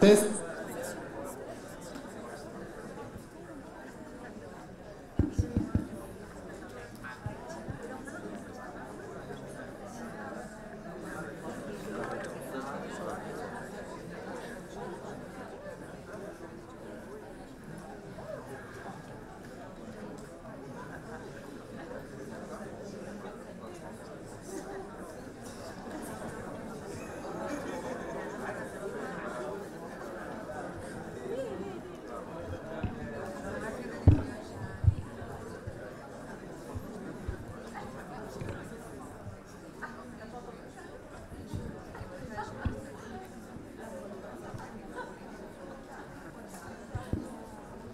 Test.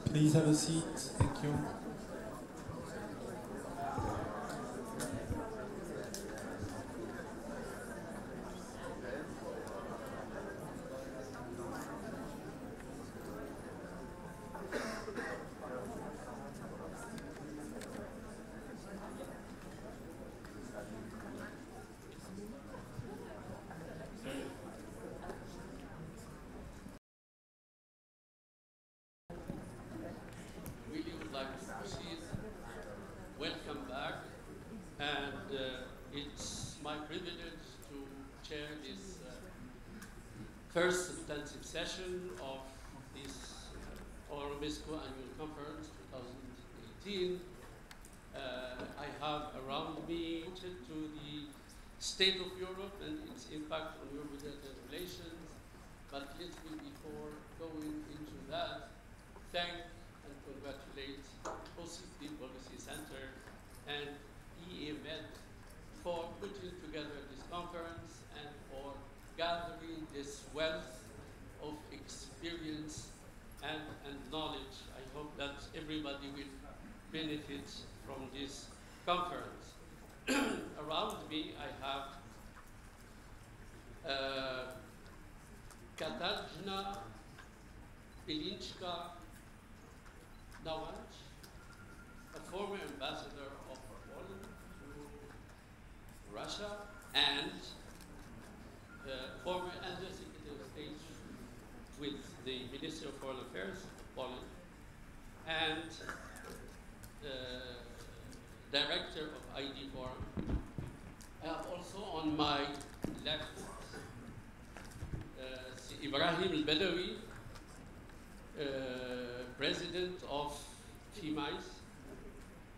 Please have a seat. Thank you. Welcome back, and it's my privilege to chair this first substantive session of this EuroMeSCO Annual Conference 2018. I have around me to the state of Europe and its impact on European relations, but let me, before going into that, thank and congratulate OCP Policy Center and IEMed for putting together this conference and for gathering this wealth of experience and knowledge. I hope that everybody will benefit from this conference. Around me I have Katarzyna Pilinska Nawacz, a former ambassador of Poland to Russia and former Undersecretary of State with the Ministry of Foreign Affairs of Poland and Director of ID Forum. I have also on my left Ibrahim al-Badawi, President of FIMAIS,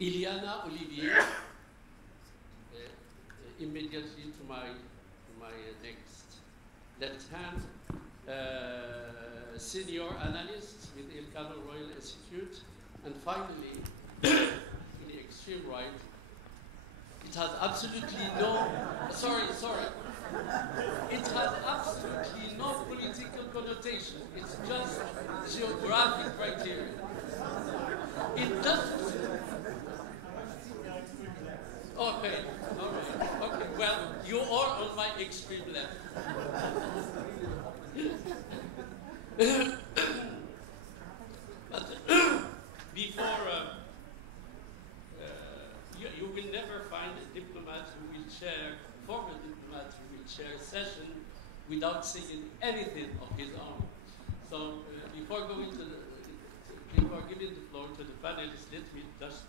Iliana Olivier, immediately to my next left hand, Senior Analyst with Elcano Royal Institute, and finally, in the extreme right, it has absolutely no, sorry. It has absolutely no political connotation. It's just geographic criteria. It doesn't. Okay, all right. Okay, well, you are on my extreme left. But before, you will never find a diplomat who will chair, former diplomat who will chair a session without saying anything of his own. So before giving the floor to the panelists, let me just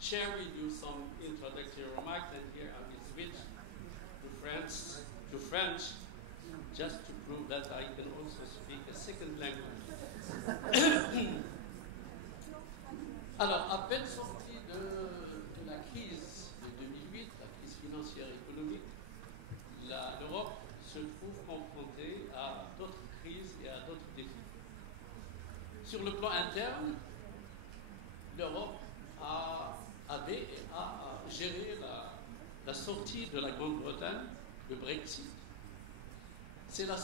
share with you some introductory remarks, and here I will switch to French, just to prove that I can also speak a second language. Alors, à peine sorti de la crise de 2008, la crise financière et économique, l'Europe se trouve confrontée à d'autres crises et à d'autres défis. Sur le plan interne, l'Europe avait et a géré la sortie de la Grande-Bretagne, le Brexit. C'est la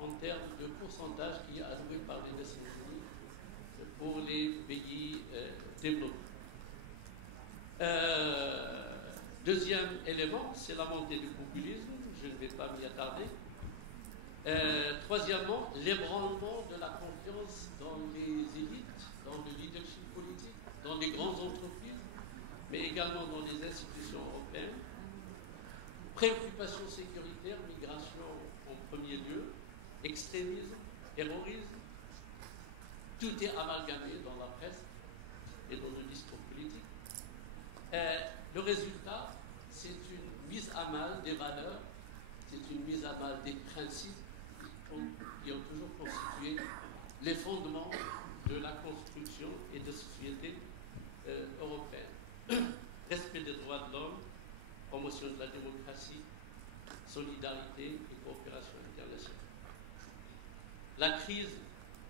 en termes de pourcentage qui est alloué par les Nations Unies pour les pays développés. Deuxième élément, c'est la montée du populisme, je ne vais pas m'y attarder. Troisièmement, l'ébranlement de la confiance dans les élites, dans le leadership politique, dans les grandes entreprises, mais également dans les institutions européennes. Préoccupations sécuritaires, migration en premier lieu, extrémisme, terrorisme, tout est amalgamé dans la presse et dans le discours politique. Le résultat, c'est une mise à mal des valeurs, c'est une mise à mal des principes qui ont toujours constitué les fondements de la construction et de société européenne. Respect des droits de l'homme, promotion de la démocratie, solidarité et coopération internationale. La crise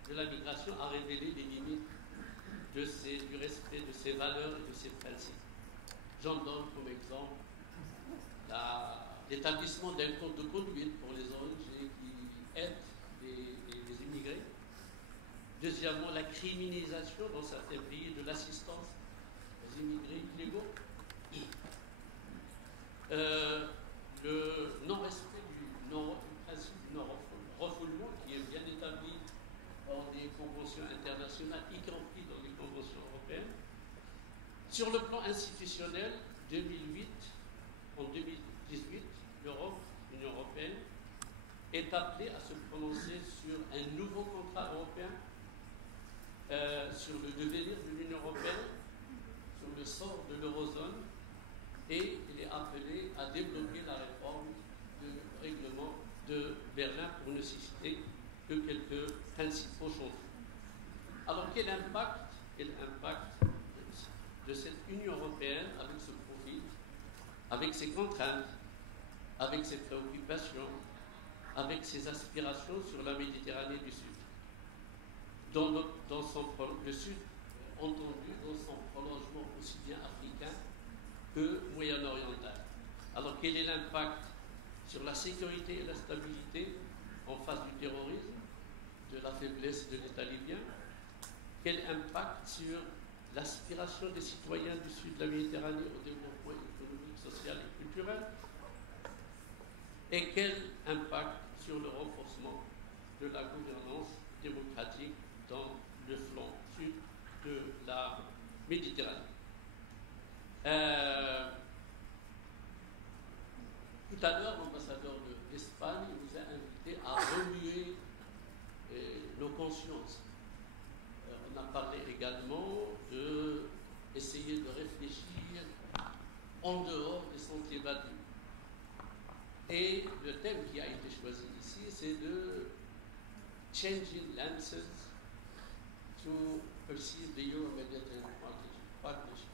de la migration a révélé les limites du respect de ces valeurs et de ces principes. J'en donne comme exemple l'établissement d'un code de conduite pour les ONG qui aident les immigrés. Deuxièmement, la criminalisation dans certains pays de l'assistance aux immigrés illégaux. Le non-respect du principe du non-refoulement qui est bien établi dans les conventions internationales, y compris dans les conventions européennes. Sur le plan institutionnel, en 2018, l'Europe, l'Union européenne, est appelée à se prononcer sur un nouveau contrat européen, sur le devenir de l'Union européenne, sur le sort de l'eurozone, et il est appelé à développer la réforme du règlement de Berlin, pour ne citer que quelques principaux changements. Alors quel impact de cette Union européenne avec ce profil, avec ses contraintes, avec ses préoccupations, avec ses aspirations sur la Méditerranée du Sud, le Sud entendu dans son prolongement aussi bien africain que moyen-oriental. Alors quel est l'impact sur la sécurité et la stabilité en face du terrorisme, de la faiblesse de l'État libyen? Quel impact sur l'aspiration des citoyens du sud de la Méditerranée au développement économique, social et culturel? Et quel impact sur le renforcement de la gouvernance démocratique dans le flanc sud de la Méditerranée? Tout à l'heure, l'ambassadeur d'Espagne nous a invités à remuer nos consciences. On a parlé également d'essayer de réfléchir en dehors des sentiers battus. Et le thème qui a été choisi ici, c'est de changing lenses to perceive the Euro-Mediterranean partnership.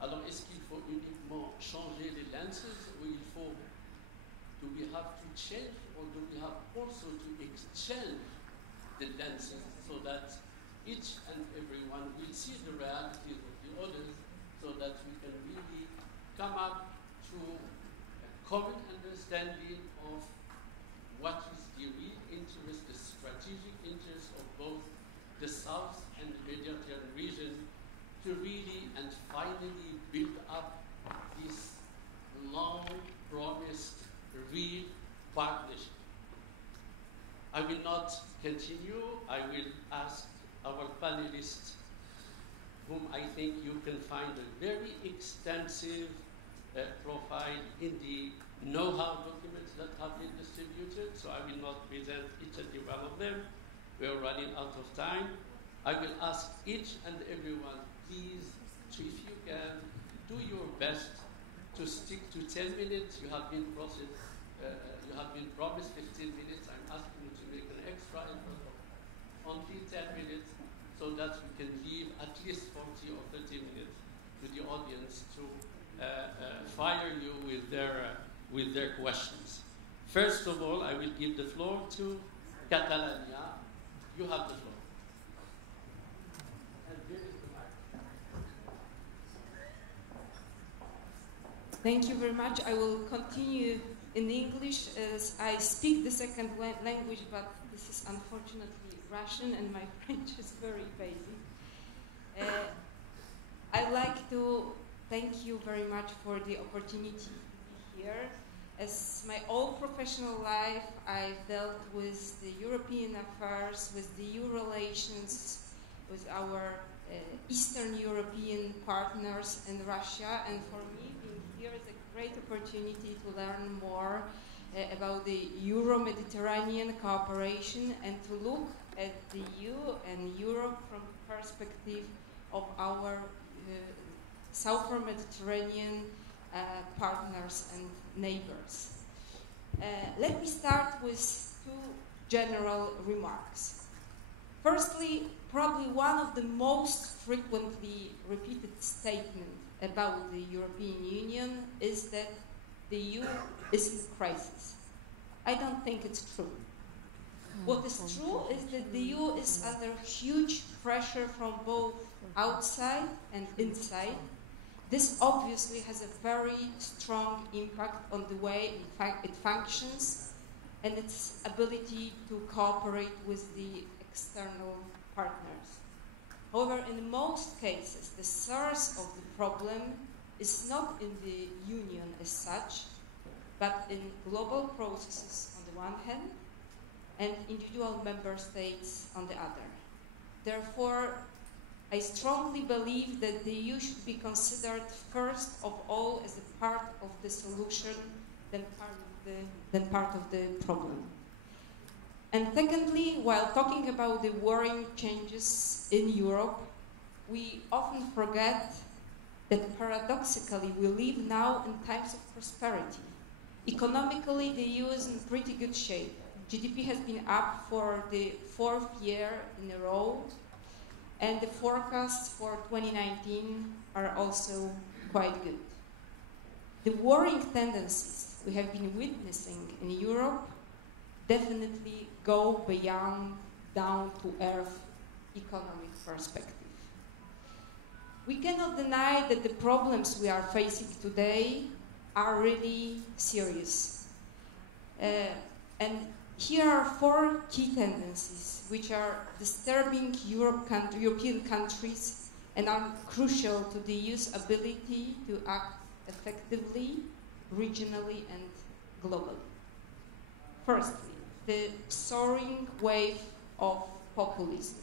Alors, est-ce qu'il faut uniquement changer les lenses ou do we have to change or do we have also to exchange the lenses so that each and everyone will see the realities of the others so that we can really come up to a common understanding of what is the real interest, the strategic interest of both the South and the Mediterranean region to really and finally build up this long-promised real partnership. I will not continue. I will ask our panelists, whom I think you can find a very extensive profile in the know-how documents that have been distributed, so I will not present each and every one of them. We are running out of time. I will ask each and everyone, please, if you can, do your best to stick to 10 minutes. You have been promised 15 minutes. I'm asking you to make an extra effort of only 10 minutes so that we can leave at least 40 or 30 minutes to the audience to fire you with their questions. First of all, I will give the floor to Catalonia. You have the floor. Thank you very much. I will continue in English as I speak the second language, but this is unfortunately Russian and my French is very basic. I'd like to thank you very much for the opportunity to be here. As my whole professional life, I've dealt with the European affairs, with the EU relations, with our Eastern European partners and Russia, and for me being here is a great opportunity to learn more about the Euro-Mediterranean cooperation and to look at the EU and Europe from the perspective of our Southern Mediterranean partners and neighbors. Let me start with two general remarks. Firstly, probably one of the most frequently repeated statements about the European Union is that the EU is in crisis. I don't think it's true. What is true is that the EU is under huge pressure from both outside and inside. This obviously has a very strong impact on the way it functions and its ability to cooperate with the external partners. However, in most cases, the source of the problem is not in the Union as such, but in global processes on the one hand and individual member states on the other. Therefore, I strongly believe that the EU should be considered first of all as a part of the solution than part of the problem. And secondly, while talking about the worrying changes in Europe, we often forget that paradoxically we live now in times of prosperity. Economically, the EU is in pretty good shape. GDP has been up for the 4th year in a row, and the forecasts for 2019 are also quite good. The worrying tendencies we have been witnessing in Europe definitely go beyond down-to-earth economic perspective. We cannot deny that the problems we are facing today are really serious. And here are 4 key tendencies which are disturbing European countries and are crucial to the EU's ability to act effectively, regionally and globally. Firstly, the soaring wave of populism.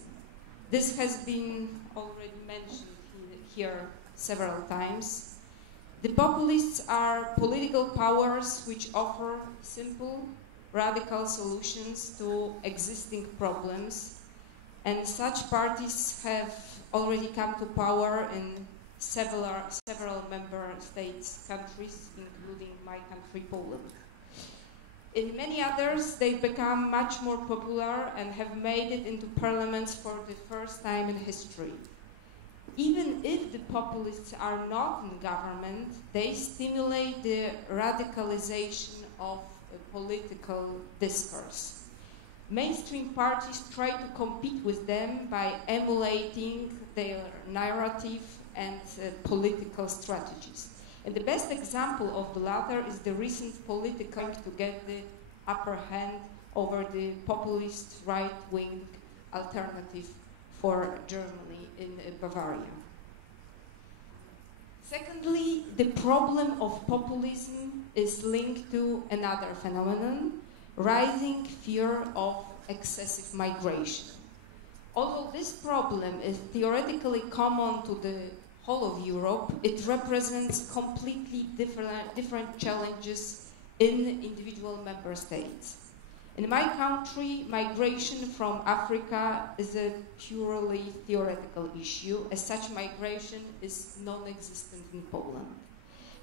This has been already mentioned here several times. The populists are political powers which offer simple, radical solutions to existing problems, and such parties have already come to power in several member states, countries, including my country, Poland. In many others, they've become much more popular and have made it into parliaments for the first time in history. Even if the populists are not in government, they stimulate the radicalization of political discourse. Mainstream parties try to compete with them by emulating their narrative and political strategies. And the best example of the latter is the recent political to get the upper hand over the populist right-wing alternative for Germany in Bavaria. Secondly, the problem of populism is linked to another phenomenon, rising fear of excessive migration. Although this problem is theoretically common to the whole of Europe, it represents completely different challenges in individual member states. In my country, migration from Africa is a purely theoretical issue, as such migration is non-existent in Poland.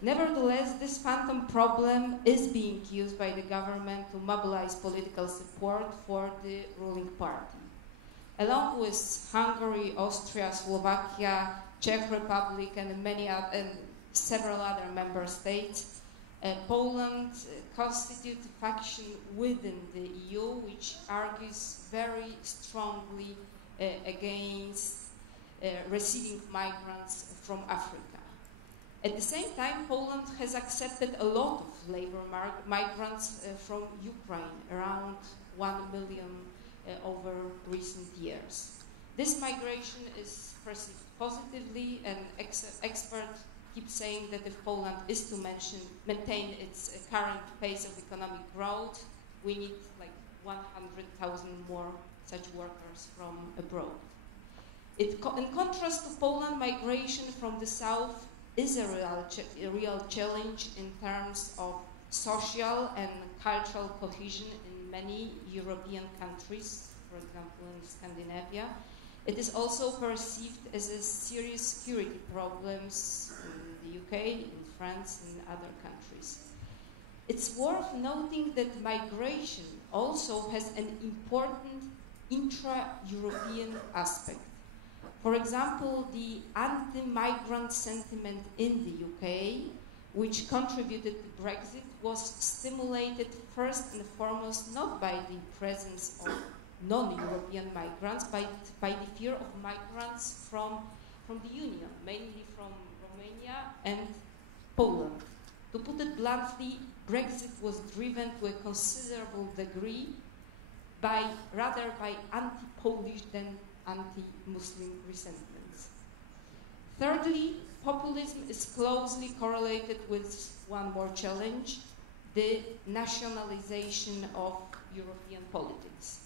Nevertheless, this phantom problem is being used by the government to mobilize political support for the ruling party. Along with Hungary, Austria, Slovakia, Czech Republic, and several other member states, Poland constitutes a faction within the EU which argues very strongly against receiving migrants from Africa. At the same time, Poland has accepted a lot of labor migrants from Ukraine, around 1 million over recent years. This migration is perceived positively, and experts keep saying that if Poland is to maintain its current pace of economic growth, we need like 100,000 more such workers from abroad. In contrast to Poland, migration from the south is a real challenge in terms of social and cultural cohesion in many European countries, for example in Scandinavia. It is also perceived as a serious security problems in the UK, in France, and other countries. It's worth noting that migration also has an important intra-European aspect. For example, the anti-migrant sentiment in the UK, which contributed to Brexit, was stimulated first and foremost not by the presence of non-European migrants, but by the fear of migrants from the Union, mainly from Romania and Poland. To put it bluntly, Brexit was driven to a considerable degree rather by anti-Polish than anti-Muslim resentments. Thirdly, populism is closely correlated with one more challenge, the nationalization of European politics.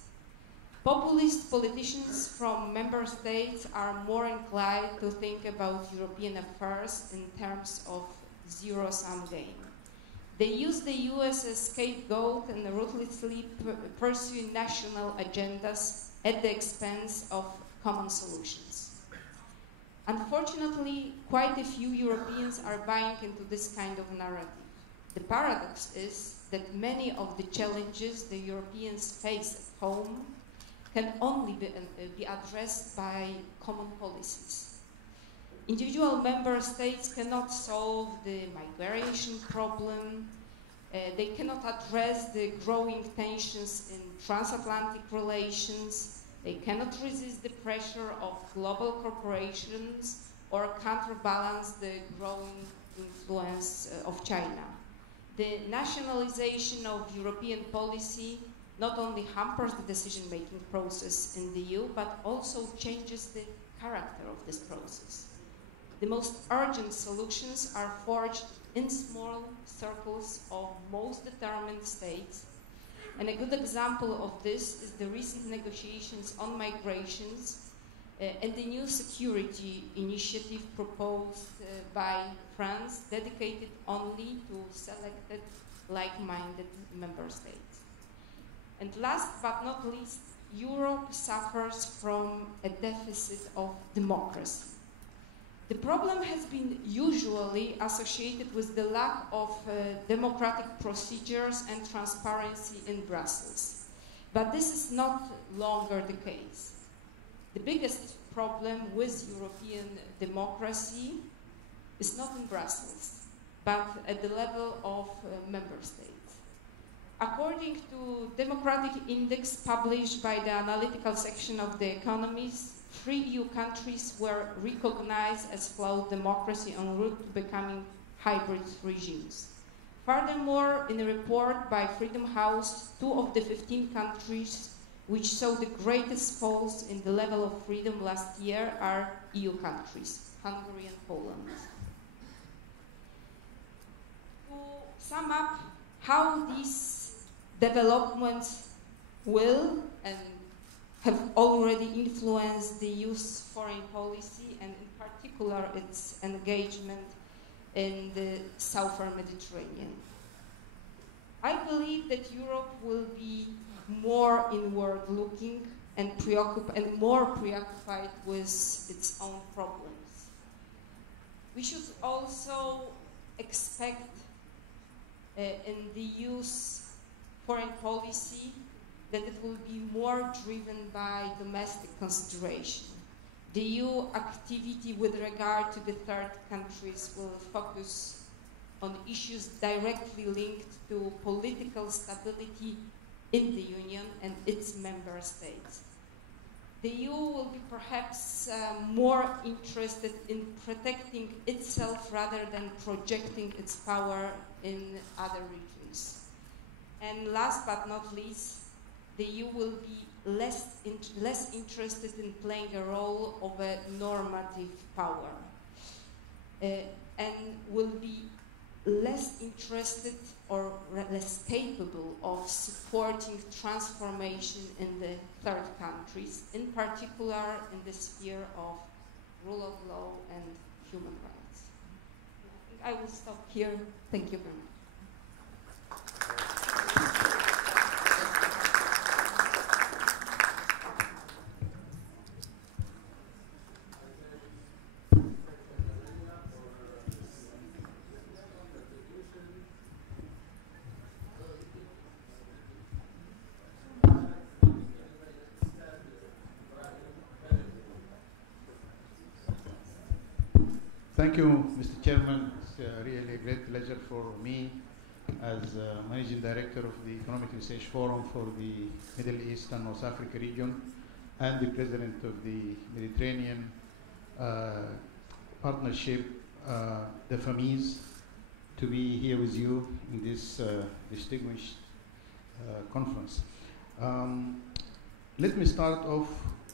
Populist politicians from member states are more inclined to think about European affairs in terms of zero-sum game. They use the US as scapegoat and ruthlessly pursue national agendas at the expense of common solutions. Unfortunately, quite a few Europeans are buying into this kind of narrative. The paradox is that many of the challenges the Europeans face at home can only be addressed by common policies. Individual member states cannot solve the migration problem. They cannot address the growing tensions in transatlantic relations. They cannot resist the pressure of global corporations or counterbalance the growing influence of China. The nationalization of European policy not only hampers the decision-making process in the EU, but also changes the character of this process. The most urgent solutions are forged in small circles of most determined states, and a good example of this is the recent negotiations on migrations and the new security initiative proposed by France, dedicated only to selected like-minded member states. And last but not least, Europe suffers from a deficit of democracy. The problem has been usually associated with the lack of democratic procedures and transparency in Brussels. But this is not longer the case. The biggest problem with European democracy is not in Brussels, but at the level of member states. According to Democratic Index published by the analytical section of The Economist, 3 EU countries were recognized as flawed democracy en route to becoming hybrid regimes. Furthermore, in a report by Freedom House, 2 of the 15 countries which saw the greatest falls in the level of freedom last year are EU countries, Hungary and Poland. To sum up how these developments will and have already influenced the EU's foreign policy and in particular its engagement in the Southern Mediterranean. I believe that Europe will be more inward-looking and more preoccupied with its own problems. We should also expect in the EU's foreign policy that it will be more driven by domestic consideration. The EU activity with regard to the third countries will focus on issues directly linked to political stability in the Union and its member states. The EU will be perhaps more interested in protecting itself rather than projecting its power in other regions. And last but not least, the EU will be less interested in playing a role of a normative power and will be less interested or less capable of supporting transformation in the third countries, in particular in the sphere of rule of law and human rights. I will stop here. Thank you very much. Thank you, Mr. Chairman. It's really a great pleasure for me as Managing Director of the Economic Research Forum for the Middle East and North Africa region and the President of the Mediterranean Partnership, the FAMIS, to be here with you in this distinguished conference. Let me start off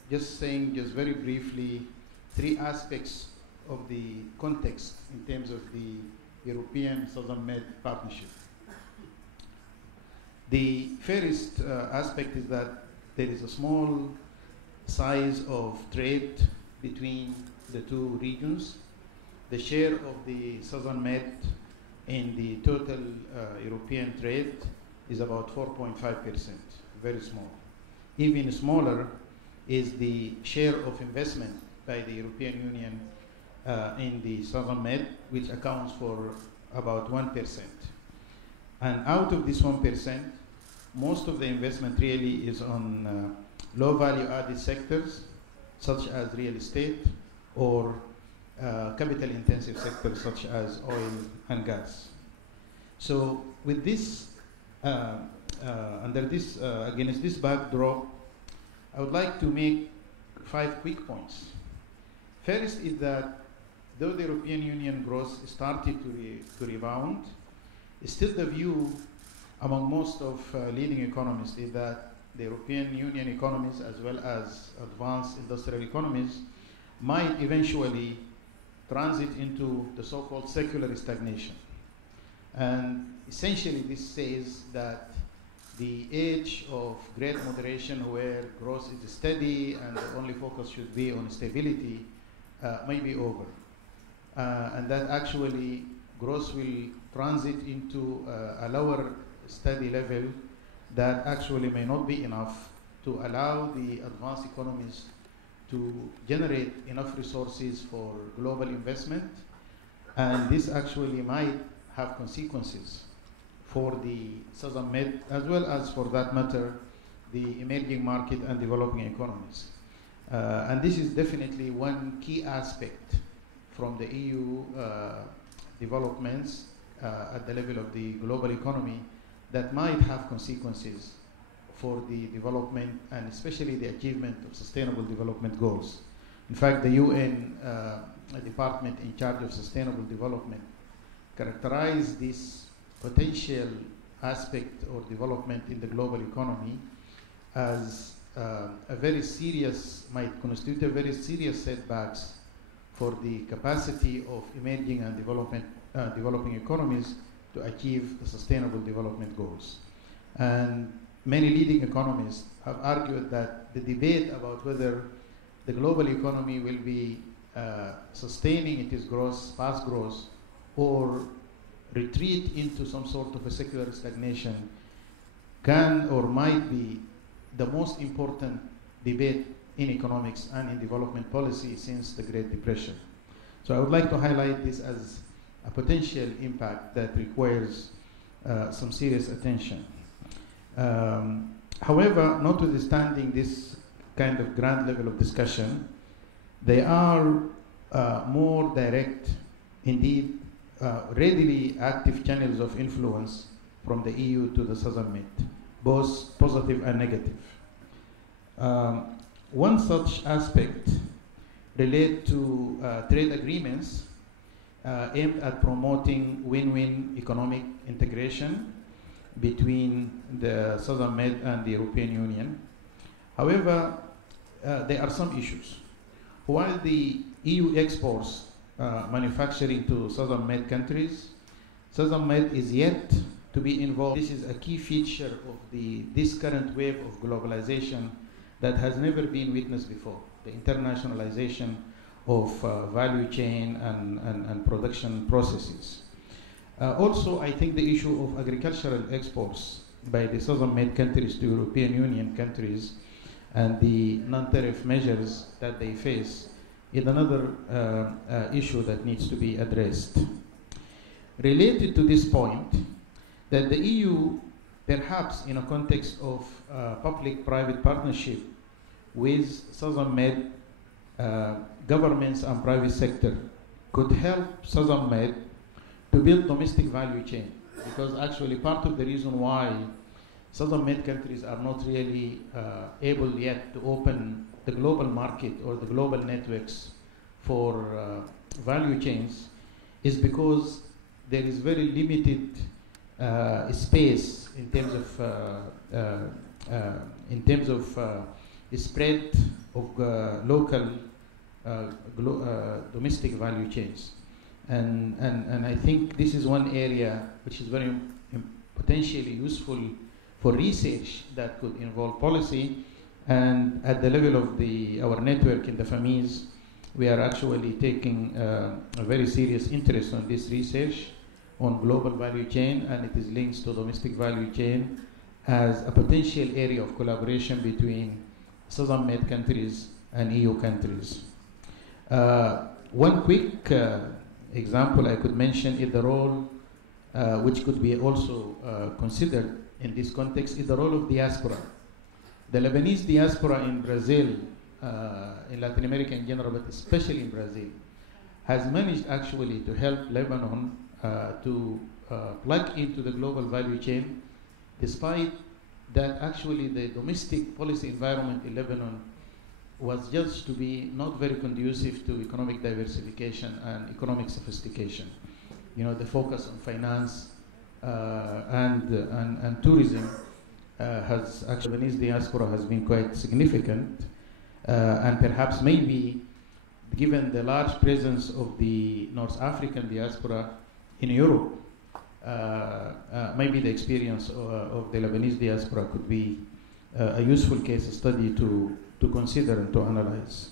just saying, just very briefly, three aspects of the context in terms of the European Southern Med Partnership. The first aspect is that there is a small size of trade between the two regions. The share of the Southern Med in the total European trade is about 4.5%, very small. Even smaller is the share of investment by the European Union in the Southern Med, which accounts for about 1%. And out of this 1%, most of the investment really is on low value added sectors, such as real estate or capital intensive sectors such as oil and gas. So with this, against this backdrop, I would like to make 5 quick points. First is that though the European Union growth started to rebound, still the view among most of leading economists is that the European Union economies, as well as advanced industrial economies, might eventually transit into the so-called secular stagnation. And essentially this says that the age of great moderation, where growth is steady and the only focus should be on stability, may be over. And that actually growth will transit into a lower steady level that actually may not be enough to allow the advanced economies to generate enough resources for global investment. And this actually might have consequences for the Southern Med, as well as, for that matter, the emerging market and developing economies. And this is definitely one key aspect from the EU developments at the level of the global economy that might have consequences for the development and especially the achievement of sustainable development goals. In fact, the UN department in charge of sustainable development characterized this potential aspect or development in the global economy as a very serious, might constitute a very serious setbacks for the capacity of emerging and developing economies to achieve the sustainable development goals. And many leading economists have argued that the debate about whether the global economy will be sustaining its growth, past growth, or retreat into some sort of a secular stagnation can or might be the most important debate in economics and in development policy since the Great Depression. So I would like to highlight this as a potential impact that requires some serious attention. However, notwithstanding this kind of grand level of discussion, there are more direct, indeed readily active channels of influence from the EU to the Southern Med, both positive and negative. One such aspect relates to trade agreements aimed at promoting win-win economic integration between the Southern Med and the European Union. However, there are some issues. While the EU exports manufacturing to Southern Med countries, SouthernMed is yet to be involved. This is a key feature of this current wave of globalization that has never been witnessed before, the internationalization of value chain and production processes. Also, I think the issue of agricultural exports by the SouthernMed countries to European Union countries and the non-tariff measures that they face is another issue that needs to be addressed. Related to this point, that the EU, perhaps in a context of public-private partnership with SouthernMed governments and private sector, could help SouthernMed to build domestic value chain. Because actually part of the reason why SouthernMed countries are not really able yet to open the global market or the global networks for value chains is because there is very limited space in terms of spread of local domestic value chains. And I think this is one area which is very potentially useful for research that could involve policy. And at the level of our network in the FAMIS, we are actually taking a very serious interest on this research on global value chain, and it is linked to domestic value chain as a potential area of collaboration between SouthernMed countries and EU countries. One quick example I could mention is the role, which could be also considered in this context, is the role of diaspora. The Lebanese diaspora in Brazil, in Latin America in general, but especially in Brazil, has managed actually to help Lebanon to plug into the global value chain, despite that actually the domestic policy environment in Lebanon was judged to be not very conducive to economic diversification and economic sophistication. You know, the focus on finance and tourism has actually, Lebanese diaspora has been quite significant, and perhaps maybe given the large presence of the North African diaspora in Europe, maybe the experience of the Lebanese diaspora could be a useful case study to consider and to analyze.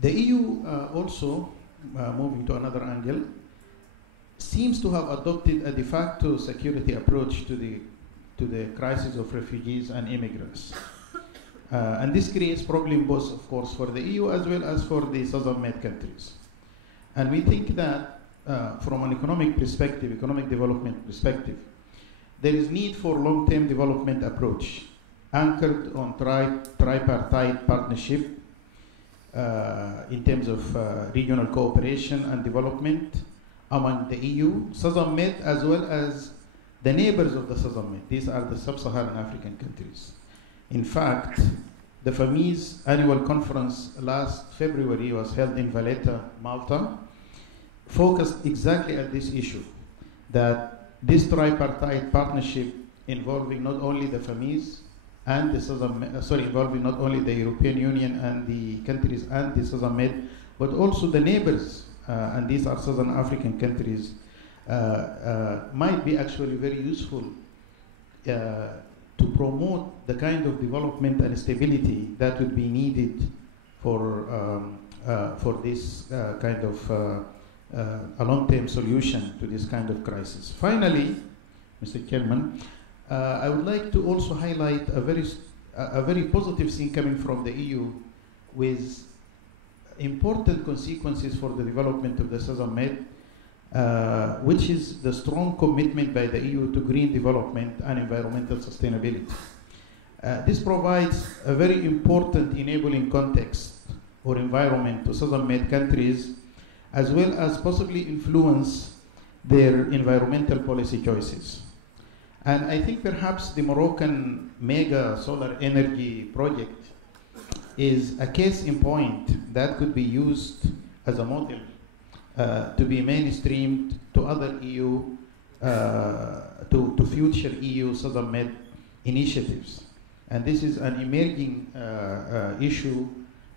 The EU also, moving to another angle, seems to have adopted a de facto security approach to the crisis of refugees and immigrants. And this creates problems both, of course, for the EU as well as for the SouthernMed countries. And we think that from an economic perspective, economic development perspective, there is need for long-term development approach anchored on tripartite partnership in terms of regional cooperation and development among the EU, SouthernMed, as well as the neighbors of the SouthernMed. These are the sub-Saharan African countries. In fact, the FAMIS annual conference last February was held in Valletta, Malta, focused exactly at this issue, that this tripartite partnership involving not only the FAMIS and the involving not only the European Union and the countries and the SouthernMed, but also the neighbors, and these are Southern African countries, might be actually very useful to promote the kind of development and stability that would be needed for this kind of a long-term solution to this kind of crisis. Finally, Mr. Chairman, I would like to also highlight a very positive thing coming from the EU with important consequences for the development of the SouthernMed, which is the strong commitment by the EU to green development and environmental sustainability. This provides a very important enabling context or environment to SouthernMed countries, as well as possibly influence their environmental policy choices. And I think perhaps the Moroccan mega solar energy project is a case in point that could be used as a model to be mainstreamed to other EU, to future EU SouthernMed initiatives. And this is an emerging issue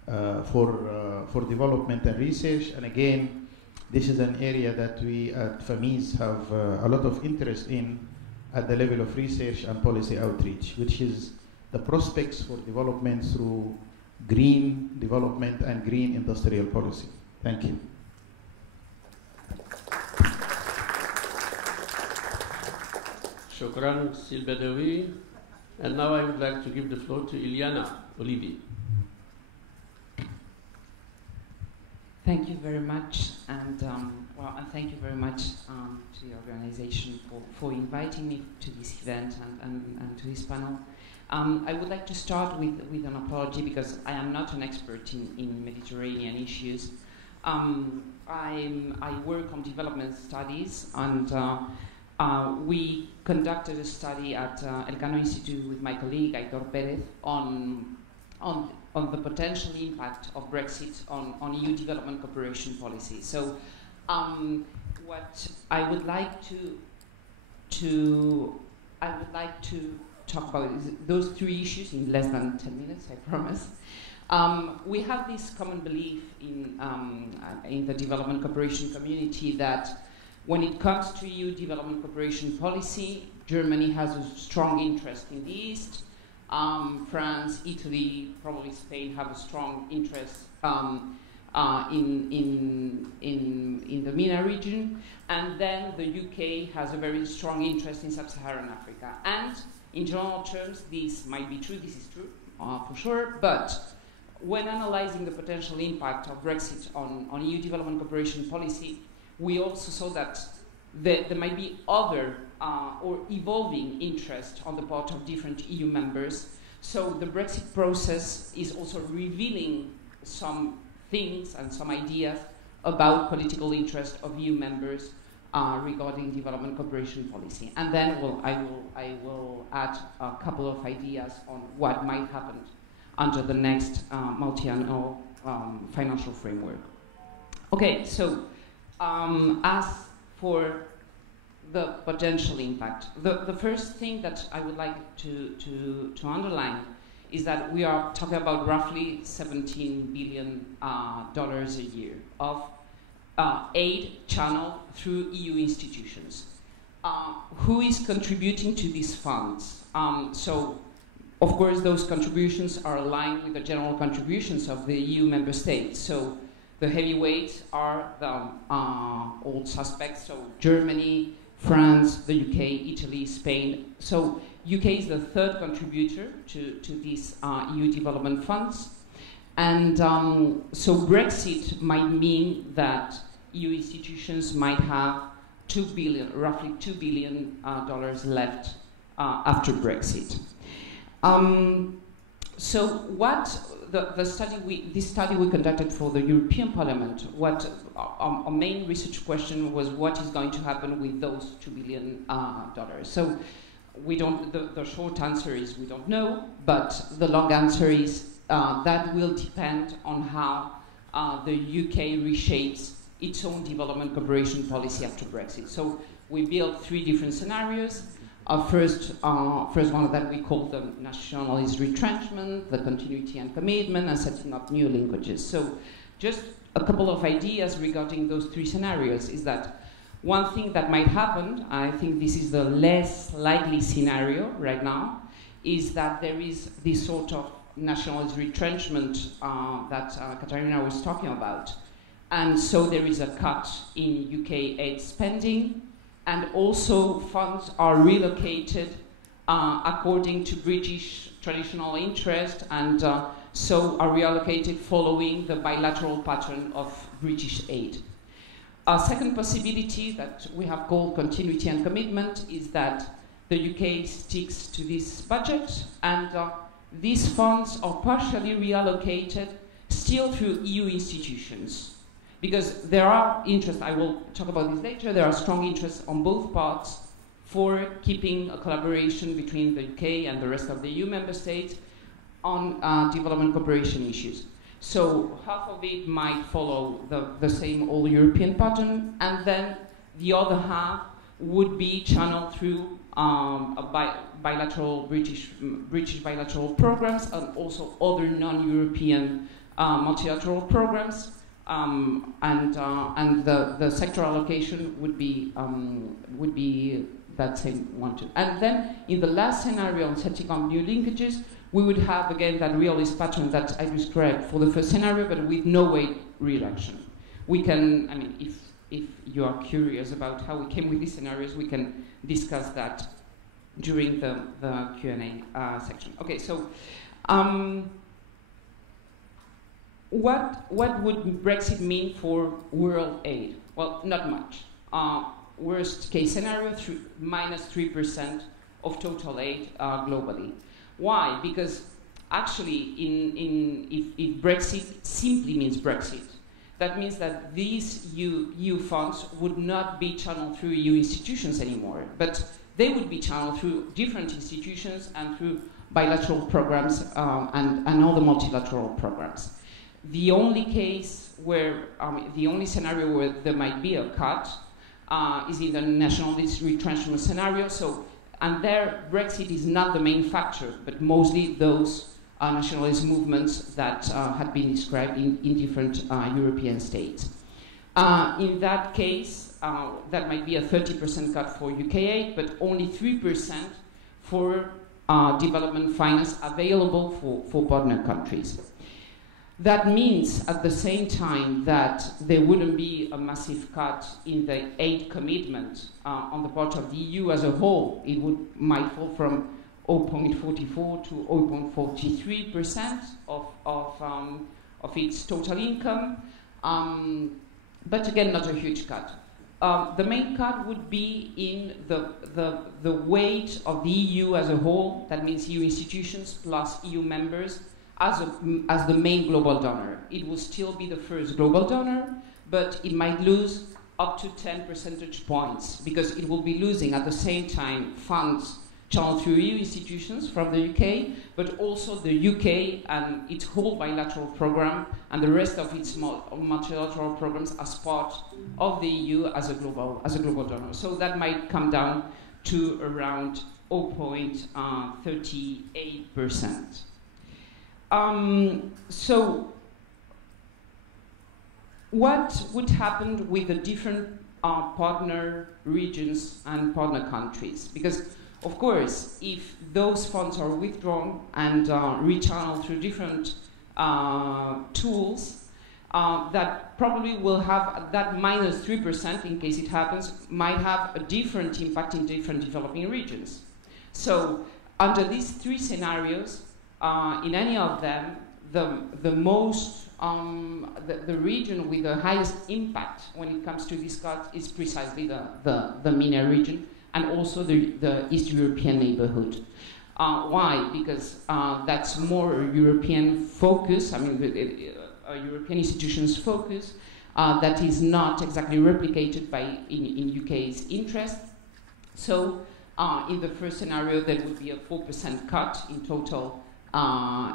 for development and research. And again, this is an area that we at FAMIS have a lot of interest in at the level of research and policy outreach, which is the prospects for development through green development and green industrial policy. Thank you. Shukran, Sil Badawi. And now I would like to give the floor to Iliana Olivier. Thank you very much, and and thank you very much to the organization for inviting me to this event and to this panel. I would like to start with an apology because I am not an expert in Mediterranean issues. I work on development studies, and we conducted a study at Elcano Institute with my colleague Aitor Perez on the potential impact of Brexit on EU development cooperation policy. So, what I would like to talk about is those three issues in less than 10 minutes, I promise. We have this common belief in the development cooperation community that when it comes to EU development cooperation policy, Germany has a strong interest in the East. France, Italy, probably Spain have a strong interest in the MENA region, and then the UK has a very strong interest in sub-Saharan Africa. And in general terms, this might be true, this is true, for sure, but when analyzing the potential impact of Brexit on EU development cooperation policy, we also saw that there might be other or evolving interest on the part of different EU members. So the Brexit process is also revealing some things and some ideas about political interest of EU members regarding development cooperation policy. And then I will add a couple of ideas on what might happen under the next multi-annual financial framework. Okay, so as for the potential impact, the first thing that I would like to underline is that we are talking about roughly $17 billion a year of aid channeled through EU institutions. Who is contributing to these funds? So, of course, those contributions are aligned with the general contributions of the EU member states. So, the heavyweights are the old suspects, so Germany, France, the UK, Italy, Spain. So UK is the third contributor to these EU development funds. And so Brexit might mean that EU institutions might have roughly $2 billion left after Brexit. So what this study we conducted for the European Parliament, what our main research question was what is going to happen with those $2 billion. So we don't, the short answer is we don't know, but the long answer is that will depend on how the UK reshapes its own development cooperation policy after Brexit. So we built three different scenarios. First one that we call the nationalist retrenchment, the continuity and commitment, and setting up new linkages. So just a couple of ideas regarding those three scenarios is that one thing that might happen, I think this is the less likely scenario right now, is that there is this sort of nationalist retrenchment that Katarina was talking about. And so there is a cut in UK aid spending, and also funds are relocated according to British traditional interest, and so are reallocated following the bilateral pattern of British aid. A second possibility that we have called continuity and commitment is that the UK sticks to this budget, and these funds are partially reallocated still through EU institutions. Because there are interests, I will talk about this later, there are strong interests on both parts for keeping a collaboration between the UK and the rest of the EU member states on development cooperation issues. So half of it might follow the same old European pattern, and then the other half would be channeled through bilateral British bilateral programs and also other non-European multilateral programs, and the sector allocation would be that same one too. And then in the last scenario on setting up new linkages, we would have again that realist pattern that I described for the first scenario, but with no weight reduction. We can, I mean, if you are curious about how we came with these scenarios, we can discuss that during the Q&A section. Okay, so what would Brexit mean for world aid? Well, not much. Worst case scenario, -3% of total aid globally. Why? Because actually, if Brexit simply means Brexit, that means that these EU funds would not be channeled through EU institutions anymore, but they would be channeled through different institutions and through bilateral programs and other multilateral programs. The only case where, the only scenario where there might be a cut is in the nationalist retrenchment scenario. So, and there, Brexit is not the main factor, but mostly those nationalist movements that had been described in different European states. In that case, that might be a 30% cut for UK aid, but only 3% for development finance available for partner countries. That means at the same time that there wouldn't be a massive cut in the aid commitment on the part of the EU as a whole. It might fall from 0.44 to 0.43% of its total income, but again, not a huge cut. The main cut would be in the weight of the EU as a whole. That means EU institutions plus EU members as the main global donor. It will still be the first global donor, but it might lose up to 10 percentage points because it will be losing at the same time funds channeled through EU institutions from the UK, but also the UK and its whole bilateral program and the rest of its multilateral programs as part of the EU as a global donor. So that might come down to around 0.38%. So what would happen with the different partner regions and partner countries? Because of course, if those funds are withdrawn and rechanneled through different tools, that probably will have that -3%, in case it happens, might have a different impact in different developing regions. So under these three scenarios, in any of them, the region with the highest impact when it comes to this cut is precisely the MENA region, and also the East European neighborhood. Why? Because that's more European focus, I mean, European institutions focus, that is not exactly replicated in UK's interest. So in the first scenario, there would be a 4% cut in total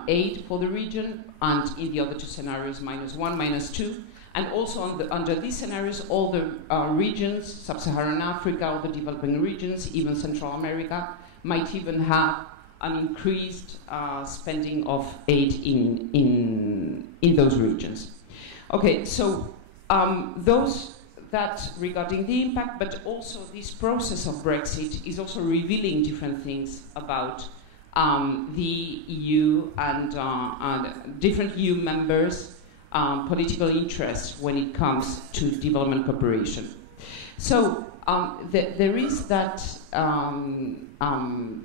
aid for the region, and in the other two scenarios, -1, -2. And also under these scenarios, all the regions, Sub-Saharan Africa, all the developing regions, even Central America, might even have an increased spending of aid in those regions. Okay, so that regarding the impact, but also this process of Brexit is also revealing different things about the EU and different EU members' political interests when it comes to development cooperation. So there is that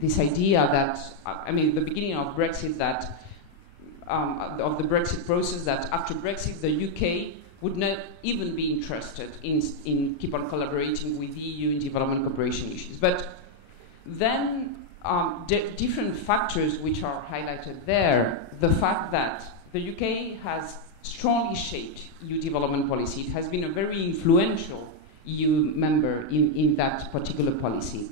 this idea that, I mean, the beginning of Brexit, that of the Brexit process, that after Brexit the UK would not even be interested in keep on collaborating with the EU in development cooperation issues. But then different factors which are highlighted there, the fact that the UK has strongly shaped EU development policy. It has been a very influential EU member in that particular policy.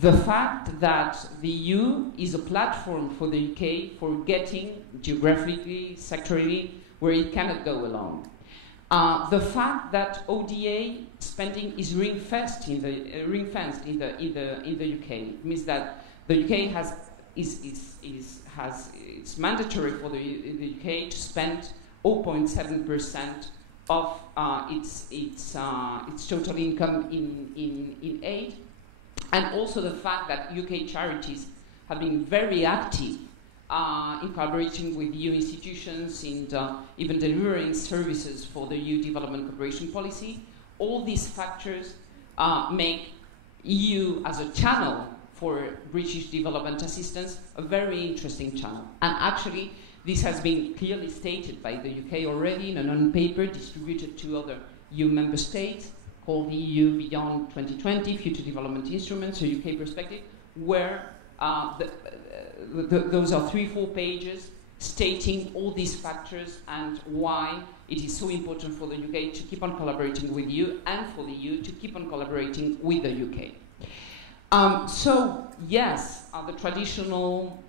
The fact that the EU is a platform for the UK for getting geographically, sectorally, where it cannot go alone. The fact that ODA spending is ring-fenced in the UK. It means that the UK it's mandatory for the UK to spend 0.7% of its total income in aid, and also the fact that UK charities have been very active in collaborating with EU institutions and even delivering services for the EU development cooperation policy. All these factors make EU as a channel for British development assistance a very interesting channel. And actually, this has been clearly stated by the UK already in a non-paper distributed to other EU member states called the EU Beyond 2020 Future Development Instruments, a UK perspective, where those are 3-4 pages stating all these factors and why it is so important for the UK to keep on collaborating with you and for the EU to keep on collaborating with the UK. So yes, the traditional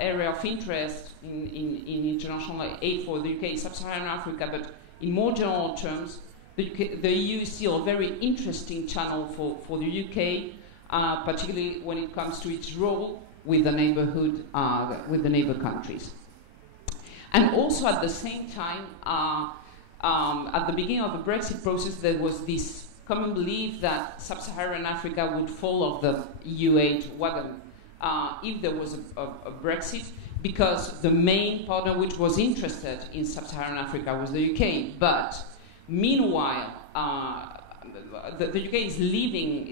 area of interest in international aid for the UK is Sub-Saharan Africa, but in more general terms, the EU is still a very interesting channel for the UK, particularly when it comes to its role with the neighborhood, with the neighbor countries. And also at the same time, at the beginning of the Brexit process, there was this common belief that Sub-Saharan Africa would fall off the EU aid wagon if there was a Brexit, because the main partner which was interested in Sub-Saharan Africa was the UK. But meanwhile, the UK is leaving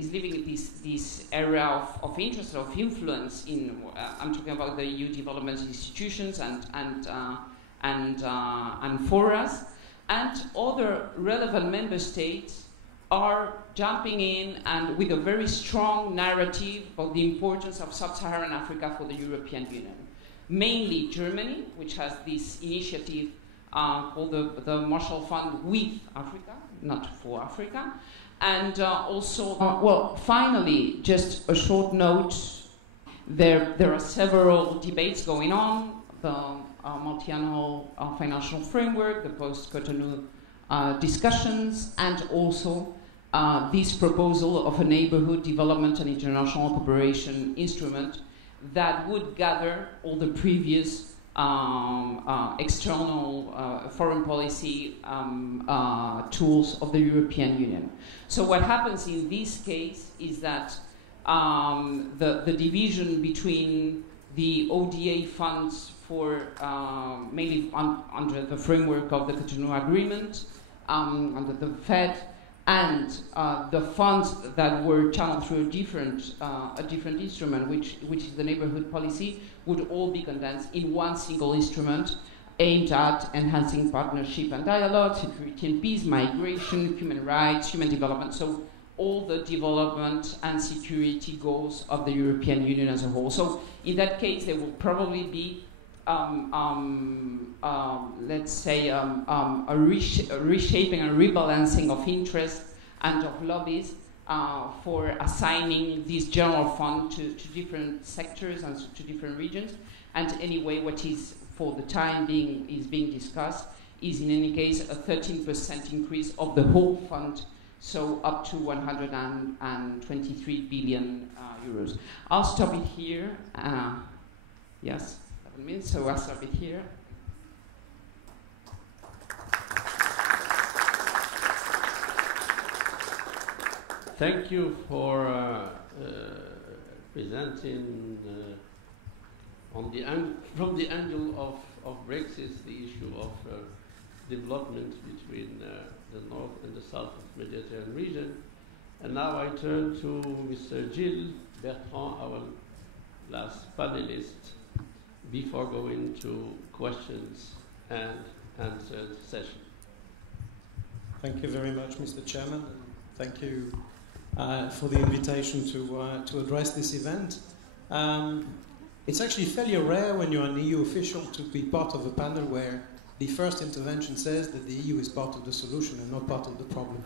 this area of interest, of influence in. I'm talking about the EU development institutions and forums, and other relevant member states are jumping in and with a very strong narrative of the importance of Sub-Saharan Africa for the European Union. Mainly Germany, which has this initiative called the Marshall Fund with Africa, not for Africa. And also, well, finally, just a short note, there are several debates going on, the multi-annual financial framework, the post-Cotonou discussions, and also this proposal of a neighborhood development and international cooperation instrument that would gather all the previous external foreign policy tools of the European Union. So what happens in this case is that the division between the ODA funds for mainly under the framework of the Cotonou Agreement, under the Fed, and the funds that were channeled through a different instrument, which is the neighborhood policy, would all be condensed in one single instrument aimed at enhancing partnership and dialogue, security and peace, migration, human rights, human development. So all the development and security goals of the European Union as a whole. So in that case, there will probably be let's say, a reshaping and rebalancing of interest and of lobbies for assigning this general fund to different sectors and to different regions. And anyway, what is for the time being is being discussed is in any case a 13% increase of the whole fund, so up to 123 billion euros. I'll stop it here. Yes. Minutes, so I'll stop it here. Thank you for presenting from the angle of Brexit the issue of development between the north and the south of the Mediterranean region. And now I turn to Mr. Gilles Bertrand, our last panelist, before going to questions and answers session. Thank you very much, Mr. Chairman. And thank you for the invitation to address this event. It's actually fairly rare when you're an EU official to be part of a panel where the first intervention says that the EU is part of the solution and not part of the problem.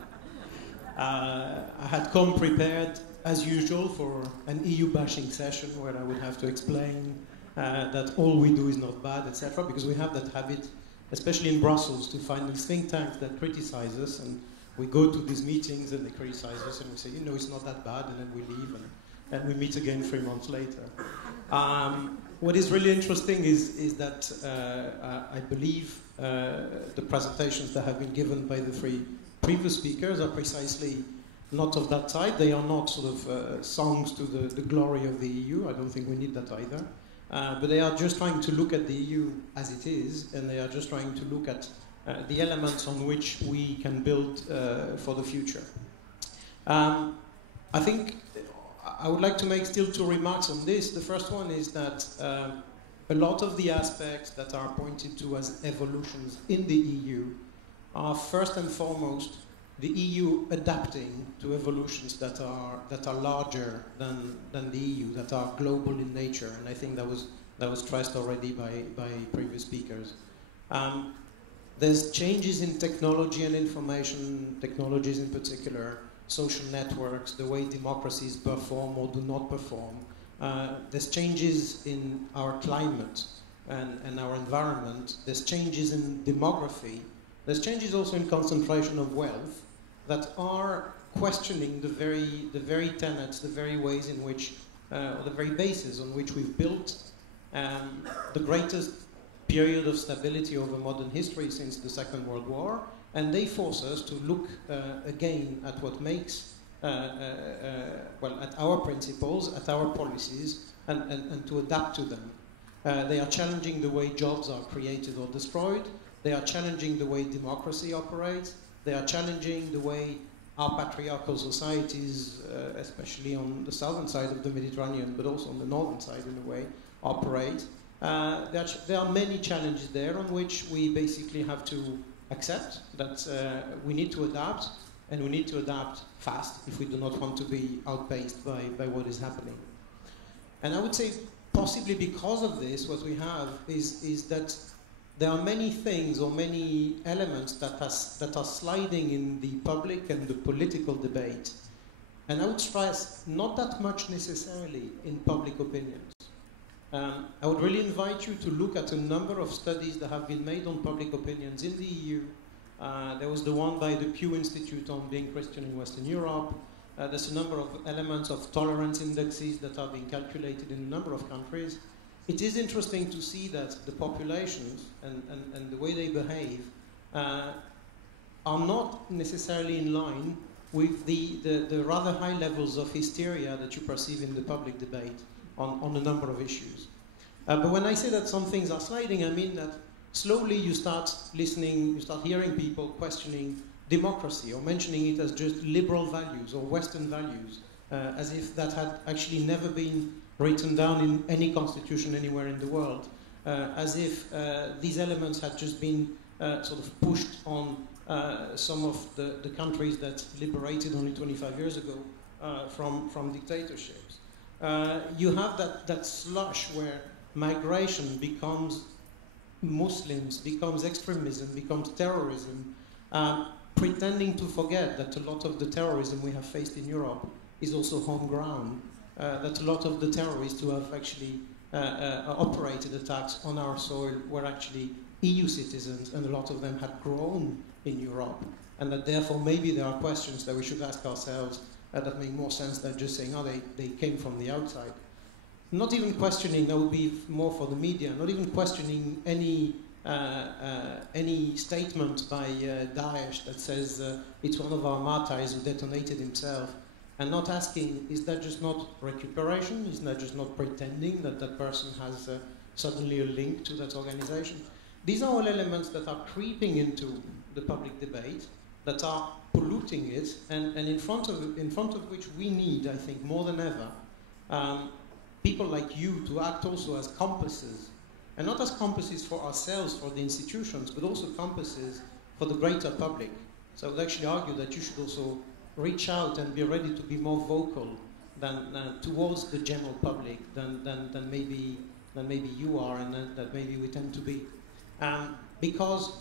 I had come prepared, as usual, for an EU bashing session where I would have to explain that all we do is not bad, etc., because we have that habit, especially in Brussels, to find these think tanks that criticize us, and we go to these meetings and they criticize us and we say, you know, it's not that bad, and then we leave and we meet again 3 months later. what is really interesting is that I believe the presentations that have been given by the three previous speakers are precisely not of that type. They are not sort of songs to the glory of the EU. I don't think we need that either. But they are just trying to look at the EU as it is, and they are just trying to look at the elements on which we can build for the future. I think I would like to make still two remarks on this. The first one is that a lot of the aspects that are pointed to as evolutions in the EU are first and foremost the EU adapting to evolutions that are larger than the EU, that are global in nature, and I think that was stressed already by previous speakers. There's changes in technology and information technologies in particular, social networks, the way democracies perform or do not perform. There's changes in our climate and our environment. There's changes in demography. There's changes also in concentration of wealth that are questioning the very tenets, the very ways in which, or the very basis on which we've built the greatest period of stability over modern history since the Second World War, and they force us to look again at what makes, well, at our principles, at our policies, and to adapt to them. They are challenging the way jobs are created or destroyed. They are challenging the way democracy operates. They are challenging the way our patriarchal societies, especially on the southern side of the Mediterranean, but also on the northern side in a way, operate. There are many challenges there on which we basically have to accept that we need to adapt, and we need to adapt fast if we do not want to be outpaced by what is happening. And I would say possibly because of this, what we have is that there are many things or many elements that are sliding in the public and the political debate. And I would stress not that much necessarily in public opinions. I would really invite you to look at a number of studies that have been made on public opinions in the EU. There was the one by the Pew Institute on being Christian in Western Europe. There's a number of elements of tolerance indexes that are being calculated in a number of countries. It is interesting to see that the populations and the way they behave are not necessarily in line with the rather high levels of hysteria that you perceive in the public debate on a number of issues. But when I say that some things are sliding, I mean that slowly you start listening, you start hearing people questioning democracy or mentioning it as just liberal values or Western values, as if that had actually never been written down in any constitution anywhere in the world, as if these elements had just been sort of pushed on some of the countries that liberated only 25 years ago from dictatorships. You have that slush where migration becomes Muslims, becomes extremism, becomes terrorism, pretending to forget that a lot of the terrorism we have faced in Europe is also home ground, that a lot of the terrorists who have actually operated attacks on our soil were actually EU citizens, and a lot of them had grown in Europe, and that therefore maybe there are questions that we should ask ourselves that make more sense than just saying, oh, they came from the outside. Not even questioning, that would be more for the media, not even questioning any statement by Daesh that says it's one of our martyrs who detonated himself, and not asking, is that just not recuperation? Is that just not pretending that that person has suddenly a link to that organization? These are all elements that are creeping into the public debate, that are polluting it, and in front of which we need, I think, more than ever, people like you to act also as compasses, and not as compasses for ourselves, for the institutions, but also compasses for the greater public. So I would actually argue that you should also reach out and be ready to be more vocal than towards the general public than maybe you are, and that maybe we tend to be, because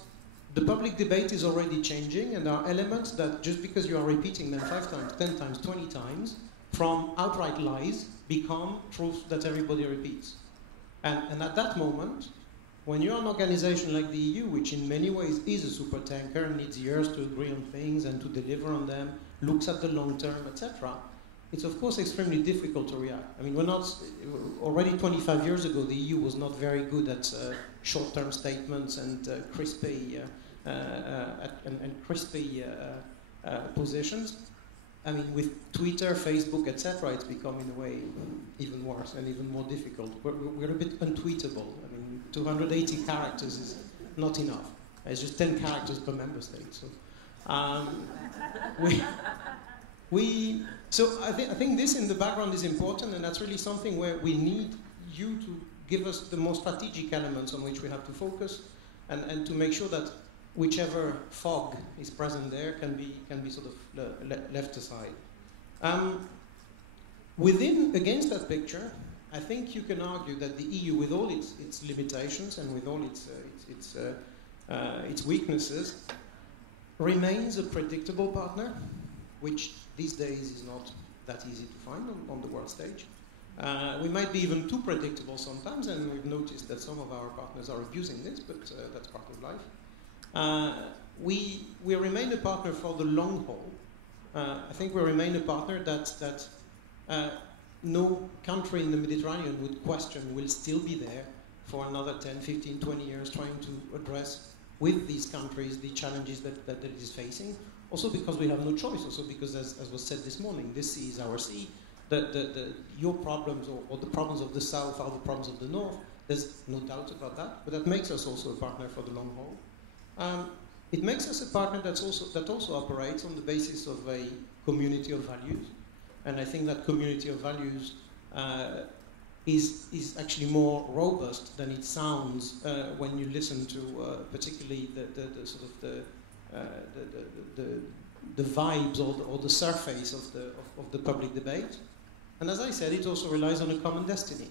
the public debate is already changing, and there are elements that just because you are repeating them 5 times, 10 times, 20 times, from outright lies become truths that everybody repeats. And at that moment, when you're an organization like the EU, which in many ways is a super tanker and needs years to agree on things and to deliver on them, looks at the long term, etc., it's of course extremely difficult to react. I mean, we're not, already 25 years ago, the EU was not very good at short-term statements and crispy positions. I mean, with Twitter, Facebook, etc., it's become in a way even worse and even more difficult. We're a bit untweetable. I mean, 280 characters is not enough. It's just 10 characters per member state. So, so I think this in the background is important, and that's really something where we need you to give us the more strategic elements on which we have to focus, and to make sure that whichever fog is present there can be sort of left aside. Against that picture, I think you can argue that the EU, with all its limitations and with all its weaknesses, remains a predictable partner, which these days is not that easy to find on the world stage. We might be even too predictable sometimes, and we've noticed that some of our partners are abusing this, but that's part of life. We remain a partner for the long haul. I think we remain a partner that no country in the Mediterranean would question will still be there for another 10, 15, 20 years, trying to address with these countries the challenges that it is facing. Also because we have no choice, also because, as was said this morning, this sea is our sea. Your problems or the problems of the South are the problems of the North. There's no doubt about that, but that makes us also a partner for the long haul. It makes us a partner that also operates on the basis of a community of values, and I think that community of values is actually more robust than it sounds when you listen to particularly the vibes or the surface of the public debate. And as I said, it also relies on a common destiny.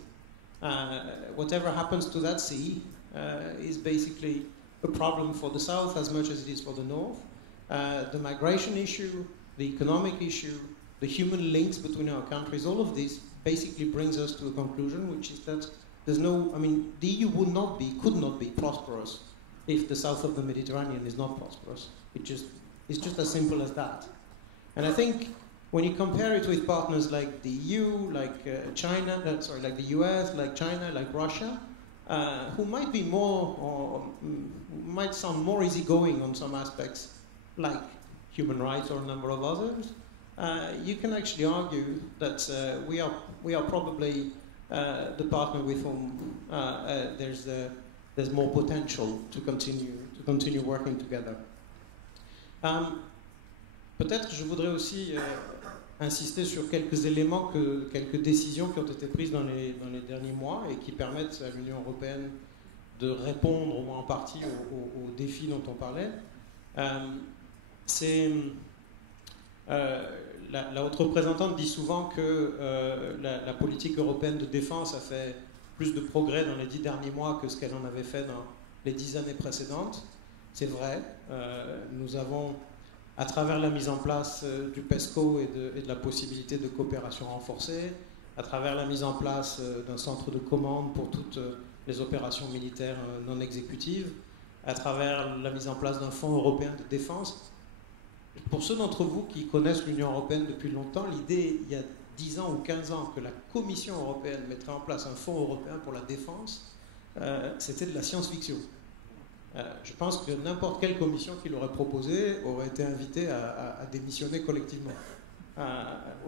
Whatever happens to that sea is basically a problem for the South as much as it is for the North. The migration issue, the economic issue, the human links between our countries, all of this basically brings us to a conclusion, which is that the EU could not be prosperous if the south of the Mediterranean is not prosperous. It's just as simple as that. And I think when you compare it with partners like the EU, like like the US, like China, like Russia, who might be more, or might sound more easygoing on some aspects, like human rights or a number of others, you can actually argue that we are probably the partner with whom there's more potential to continue working together. Peut-être je voudrais aussi insister sur quelques éléments, quelques décisions qui ont été prises dans les derniers mois et qui permettent à l'Union européenne de répondre au moins en partie aux défis dont on parlait. La haute représentante dit souvent que la politique européenne de défense a fait plus de progrès dans les 10 derniers mois que ce qu'elle en avait fait dans les 10 années précédentes. C'est vrai. Nous avons, à travers la mise en place du PESCO et de la possibilité de coopération renforcée, à travers la mise en place d'un centre de commande pour toutes les opérations militaires non exécutives, à travers la mise en place d'un fonds européen de défense. Pour ceux d'entre vous qui connaissent l'Union européenne depuis longtemps, l'idée, il y a 10 ans ou 15 ans, que la Commission européenne mettrait en place un fonds européen pour la défense, c'était de la science-fiction. Je pense que n'importe quelle commission qui l'aurait proposé aurait été invitée à démissionner collectivement.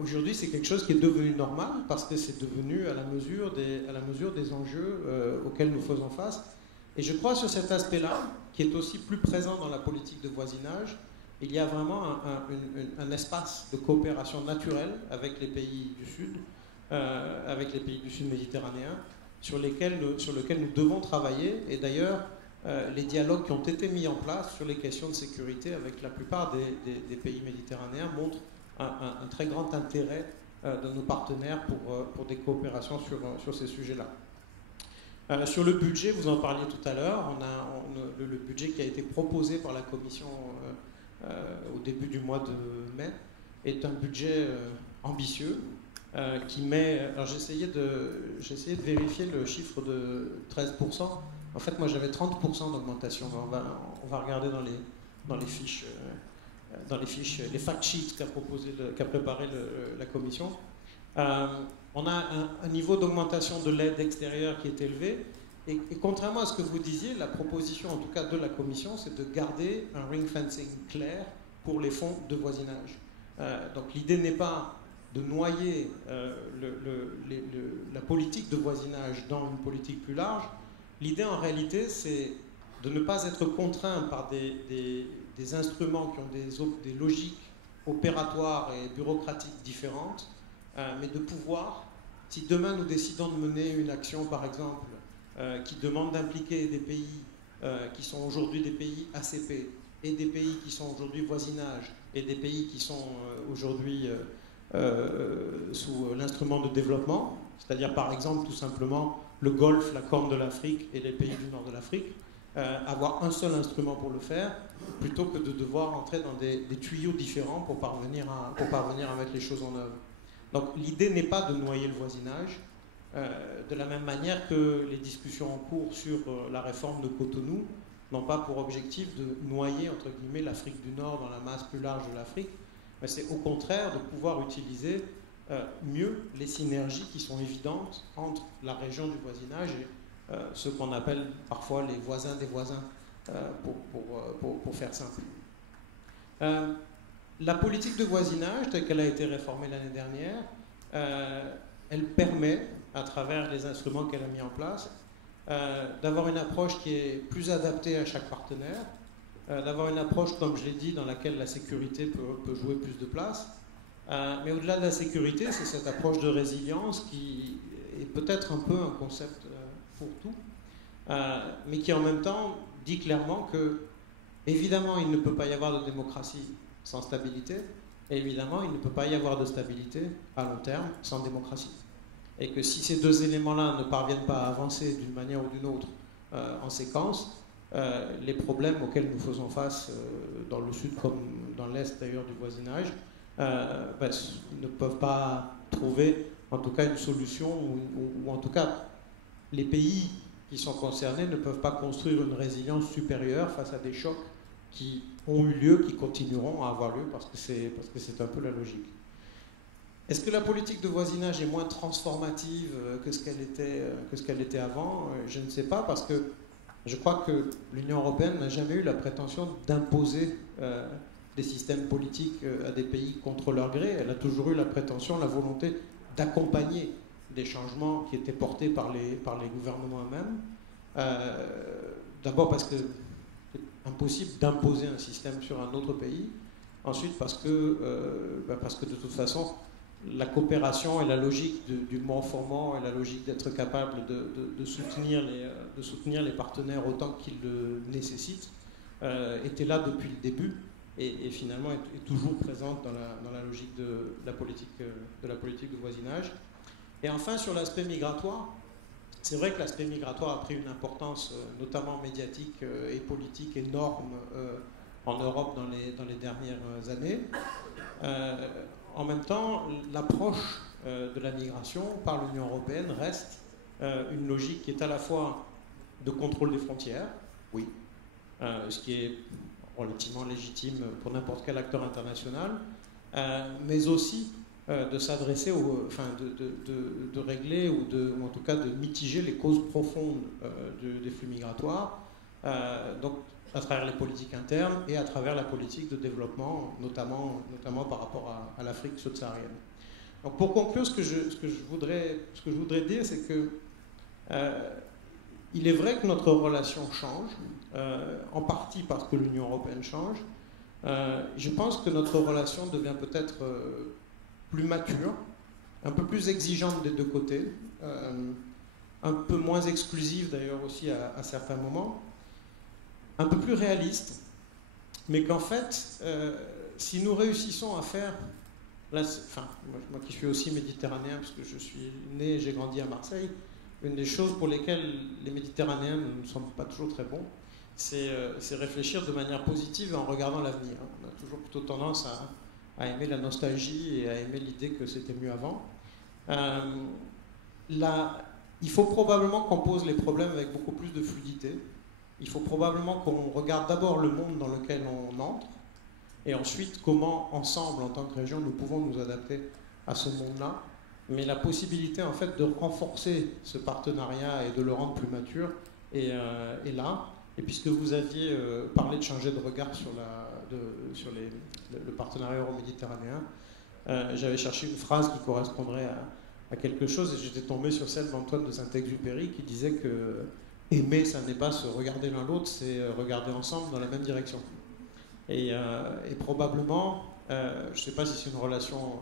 Aujourd'hui, c'est quelque chose qui est devenu normal parce que c'est devenu à la mesure des enjeux auxquels nous faisons face. Et je crois sur cet aspect-là, qui est aussi plus présent dans la politique de voisinage, il y a vraiment un espace de coopération naturelle avec les pays du Sud, avec les pays du Sud méditerranéen, sur lequel nous devons travailler. Et d'ailleurs, les dialogues qui ont été mis en place sur les questions de sécurité avec la plupart des pays méditerranéens montrent un très grand intérêt de nos partenaires pour des coopérations sur ces sujets-là. Sur le budget, vous en parliez tout à l'heure, le budget qui a été proposé par la Commission au début du mois de mai est un budget ambitieux qui met... Alors j'ai essayé de vérifier le chiffre de 13%. En fait, moi j'avais 30% d'augmentation. On va regarder dans les fiches. dans les fiches, les fact sheets qu'a préparé la Commission. On a un niveau d'augmentation de l'aide extérieure qui est élevé. Et contrairement à ce que vous disiez, la proposition, en tout cas de la Commission, c'est de garder un ring fencing clair pour les fonds de voisinage. Donc l'idée n'est pas de noyer la politique de voisinage dans une politique plus large. L'idée en réalité, c'est de ne pas être contraint par des instruments qui ont des logiques opératoires et bureaucratiques différentes, mais de pouvoir, si demain nous décidons de mener une action, par exemple, qui demande d'impliquer des pays qui sont aujourd'hui des pays ACP et des pays qui sont aujourd'hui voisinage et des pays qui sont aujourd'hui sous l'instrument de développement, c'est-à-dire par exemple tout simplement le Golfe, la Corne de l'Afrique et les pays du nord de l'Afrique, avoir un seul instrument pour le faire, plutôt que de devoir entrer dans des tuyaux différents pour parvenir à mettre les choses en œuvre. Donc l'idée n'est pas de noyer le voisinage, de la même manière que les discussions en cours sur la réforme de Cotonou n'ont pas pour objectif de noyer, entre guillemets, l'Afrique du Nord dans la masse plus large de l'Afrique, mais c'est au contraire de pouvoir utiliser mieux les synergies qui sont évidentes entre la région du voisinage et ce qu'on appelle parfois les voisins des voisins, pour faire simple. La politique de voisinage, telle qu'elle a été réformée l'année dernière, elle permet, à travers les instruments qu'elle a mis en place, d'avoir une approche qui est plus adaptée à chaque partenaire, d'avoir une approche, comme je l'ai dit, dans laquelle la sécurité peut jouer plus de place. Mais au-delà de la sécurité, c'est cette approche de résilience qui est peut-être un peu un concept fourre-tout, mais qui en même temps dit clairement que, évidemment, il ne peut pas y avoir de démocratie sans stabilité, et évidemment, il ne peut pas y avoir de stabilité à long terme sans démocratie. Et que si ces deux éléments-là ne parviennent pas à avancer d'une manière ou d'une autre en séquence, les problèmes auxquels nous faisons face dans le sud comme dans l'est d'ailleurs du voisinage ne peuvent pas trouver en tout cas une solution ou en tout cas les pays qui sont concernés ne peuvent pas construire une résilience supérieure face à des chocs qui ont eu lieu, qui continueront à avoir lieu parce que c'est un peu la logique. Est-ce que la politique de voisinage est moins transformative que ce qu'elle était avant? Je ne sais pas, parce que je crois que l'Union européenne n'a jamais eu la prétention d'imposer des systèmes politiques à des pays contre leur gré. Elle a toujours eu la prétention, la volonté d'accompagner des changements qui étaient portés par les gouvernements eux-mêmes. D'abord parce que c'est impossible d'imposer un système sur un autre pays. Ensuite parce que de toute façon, la coopération et la logique du more for more et la logique d'être capable de soutenir les partenaires autant qu'ils le nécessitent était là depuis le début et finalement est toujours présente dans la logique de la politique de voisinage. Et enfin, sur l'aspect migratoire, c'est vrai que l'aspect migratoire a pris une importance notamment médiatique et politique énorme en Europe dans les dernières années. En même temps, l'approche de la migration par l'Union européenne reste une logique qui est à la fois de contrôle des frontières, oui, ce qui est relativement légitime pour n'importe quel acteur international, mais aussi de s'adresser, de régler ou en tout cas de mitiger les causes profondes des flux migratoires, donc à travers les politiques internes et à travers la politique de développement, notamment par rapport à l'Afrique subsaharienne. Donc pour conclure, ce que je voudrais dire, c'est que il est vrai que notre relation change, en partie parce que l'Union européenne change. Je pense que notre relation devient peut-être plus mature, un peu plus exigeante des deux côtés, un peu moins exclusive d'ailleurs aussi à certains moments, un peu plus réaliste, mais qu'en fait, si nous réussissons à faire, moi qui suis aussi méditerranéen, parce que je suis né et j'ai grandi à Marseille, une des choses pour lesquelles les Méditerranéens ne sont pas toujours très bons, c'est réfléchir de manière positive en regardant l'avenir. On a toujours plutôt tendance à aimer la nostalgie et à aimer l'idée que c'était mieux avant. Il faut probablement qu'on pose les problèmes avec beaucoup plus de fluidité. Il faut probablement qu'on regarde d'abord le monde dans lequel on entre, et ensuite comment ensemble en tant que région nous pouvons nous adapter à ce monde-là. Mais la possibilité en fait de renforcer ce partenariat et de le rendre plus mature est là. Et puisque vous aviez parlé de changer de regard sur le partenariat euro-méditerranéen, j'avais cherché une phrase qui correspondrait à quelque chose, et j'étais tombé sur celle d'Antoine de Saint-Exupéry qui disait que aimer, ça n'est pas se regarder l'un l'autre, c'est regarder ensemble dans la même direction. Et probablement, je ne sais pas si c'est une relation,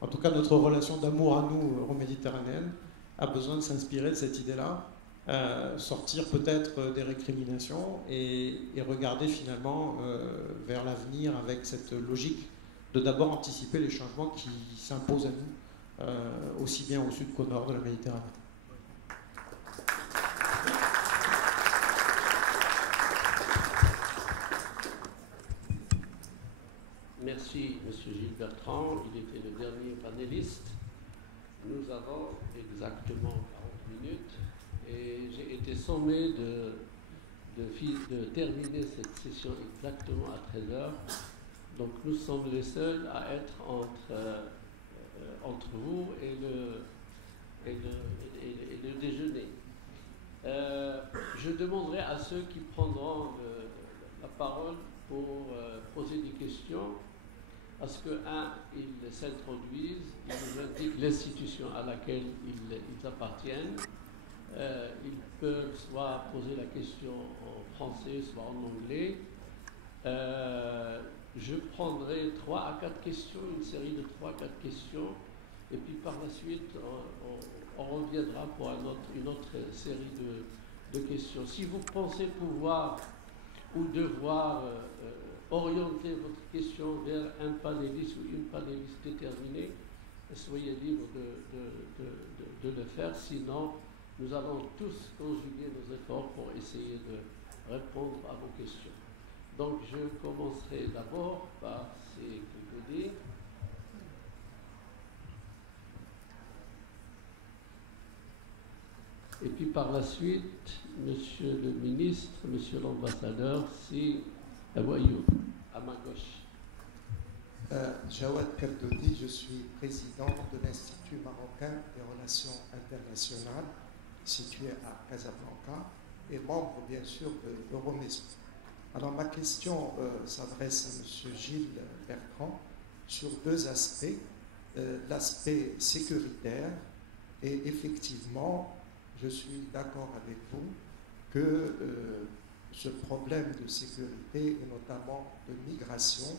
en tout cas notre relation d'amour à nous, euro-méditerranéenne, a besoin de s'inspirer de cette idée-là, sortir peut-être des récriminations et regarder finalement vers l'avenir avec cette logique de d'abord anticiper les changements qui s'imposent à nous, aussi bien au sud qu'au nord de la Méditerranée. Merci, M. Gilles Bertrand. Il était le dernier panéliste. Nous avons exactement 40 minutes et j'ai été sommé de terminer cette session exactement à 13h. Donc nous sommes les seuls à être entre vous et le déjeuner. Je demanderai à ceux qui prendront la parole pour poser des questions, à ce que, ils s'introduisent, ils nous indiquent l'institution à laquelle ils appartiennent. Ils peuvent soit poser la question en français, soit en anglais. Je prendrai 3 à 4 questions, une série de 3 à 4 questions, et puis par la suite, on reviendra pour une autre série de questions. Si vous pensez pouvoir ou devoir orienter votre question vers un panéliste ou une panéliste déterminée, soyez libre de le faire, sinon nous allons tous conjuguer nos efforts pour essayer de répondre à vos questions. Donc je commencerai d'abord par ces quelques idées. Et puis par la suite, Monsieur le ministre, Monsieur l'ambassadeur, si voyou, à ma gauche. Jawad Kardouti, je suis président de l'Institut marocain des relations internationales situé à Casablanca et membre bien sûr de EuroMeSCo. Alors ma question s'adresse à M. Gilles Bertrand sur 2 aspects. L'aspect sécuritaire, et effectivement, je suis d'accord avec vous que ce problème de sécurité et notamment de migration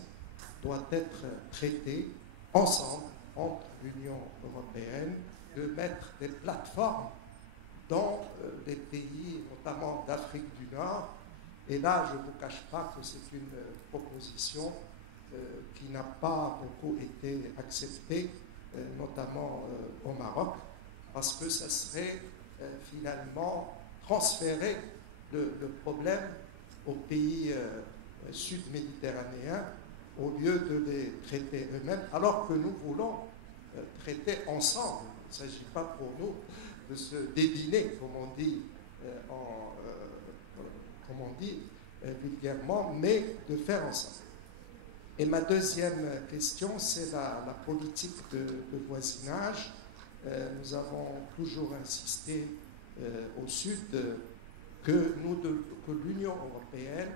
doit être traité ensemble entre l'Union européenne, de mettre des plateformes dans les pays, notamment d'Afrique du Nord. Et là, je ne vous cache pas que c'est une proposition qui n'a pas beaucoup été acceptée, notamment au Maroc, parce que ça serait finalement transférer le problème aux pays sud-méditerranéens au lieu de les traiter eux-mêmes, alors que nous voulons traiter ensemble. Il ne s'agit pas pour nous de se dédiner, comme on dit, vulgairement, mais de faire ensemble. Et ma deuxième question, c'est la politique de voisinage. Nous avons toujours insisté au Sud que l'Union européenne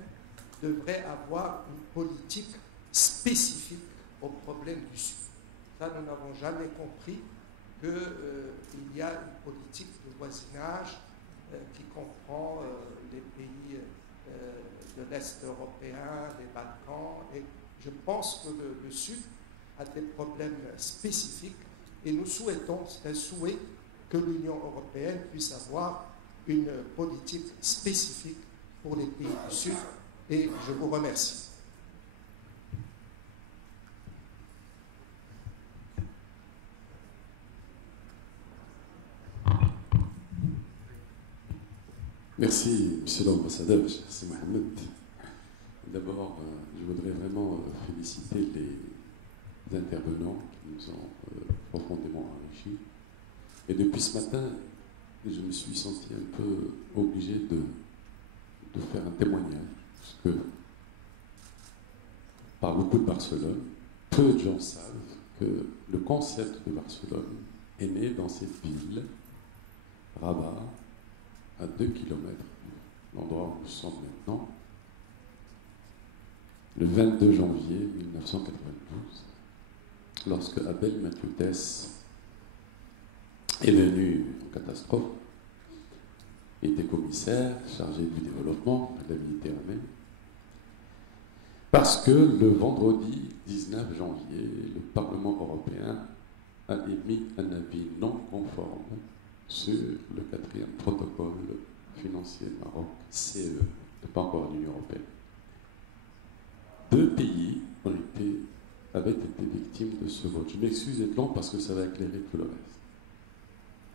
devrait avoir une politique spécifique aux problèmes du Sud. Ça, nous n'avons jamais compris qu'il y a une politique de voisinage qui comprend les pays de l'Est européen, les Balkans, et je pense que le Sud a des problèmes spécifiques et nous souhaitons, c'est un souhait, que l'Union européenne puisse avoir une politique spécifique pour les pays du Sud, et je vous remercie. Merci, Monsieur l'ambassadeur, c'est Mohamed. D'abord, je voudrais vraiment féliciter les intervenants qui nous ont profondément enrichis. Et depuis ce matin, je me suis senti un peu obligé de faire un témoignage. Parce que parle beaucoup de Barcelone. Peu de gens savent que le concept de Barcelone est né dans cette ville, Rabat, à 2 km de l'endroit où nous sommes maintenant, le 22 janvier 1992, lorsque Abel Mathieudes est venu en catastrophe. Il était commissaire chargé du développement de la Méditerranée, parce que le vendredi 19 janvier, le Parlement européen a émis un avis non conforme sur le 4e protocole financier Maroc, CE, pas encore l'Union européenne. 2 pays avaient été victimes de ce vote. Je m'excuse d'être long parce que ça va éclairer tout le reste.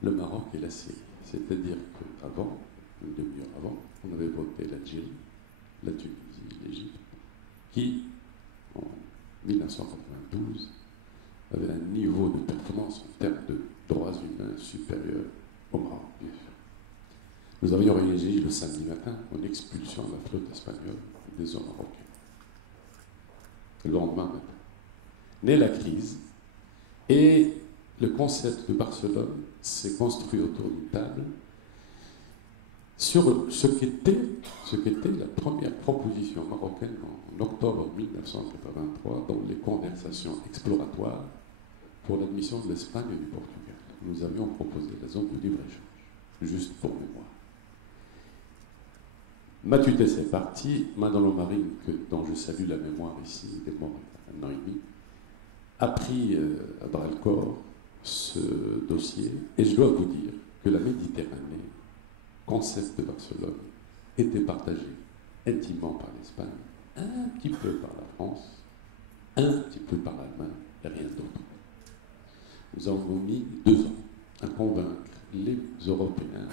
Le Maroc et la Syrie. C'est-à-dire qu'avant, une demi-heure avant, on avait voté l'Algérie, la Tunisie, l'Égypte, qui, en 1992, avait un niveau de performance en termes de droits humains supérieur au Maroc, bien sûr. Nous avions réagi le samedi matin en expulsion de la flotte espagnole des eaux marocaines. Le lendemain matin. Naît la crise et le concept de Barcelone s'est construit autour d'une table sur ce qu'était la première proposition marocaine en octobre 1983 dans les conversations exploratoires pour l'admission de l'Espagne et du Portugal. Nous avions proposé la zone de libre-échange, juste pour mémoire. Mathieudes est parti, Madame Marine, dont je salue la mémoire ici, il est mort il y a 1 an et demi, a pris à bras-le-corps ce dossier, et je dois vous dire que la Méditerranée, concept de Barcelone, était partagée intimement par l'Espagne, un petit peu par la France, un petit peu par l'Allemagne, et rien d'autre. Nous avons mis 2 ans à convaincre les Européens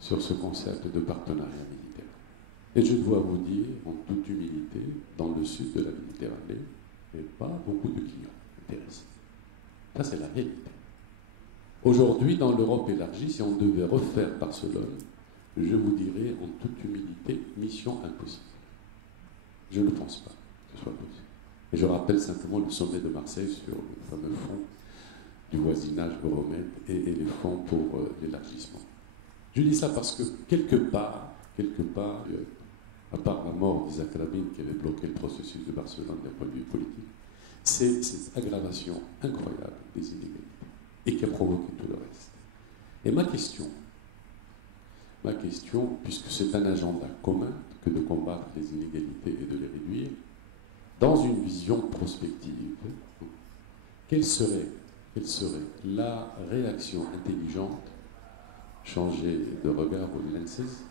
sur ce concept de partenariat méditerranéen. Et je dois vous dire, en toute humilité, dans le sud de la Méditerranée, il n'y a pas beaucoup de clients intéressés. Ça, c'est la réalité. Aujourd'hui, dans l'Europe élargie, si on devait refaire Barcelone, je vous dirais en toute humilité, mission impossible. Je ne pense pas que ce soit possible. Et je rappelle simplement le sommet de Marseille sur le fameux fonds du voisinage EuroMeSCo et les fonds pour l'élargissement. Je dis ça parce que quelque part, à part la mort d'Isaac Rabin qui avait bloqué le processus de Barcelone d'un point de vue politique, c'est cette aggravation incroyable des inégalités et qui a provoqué tout le reste. Et ma question, puisque c'est un agenda commun que de combattre les inégalités et de les réduire, dans une vision prospective, quelle serait la réaction intelligente, changer de regard aux lenses?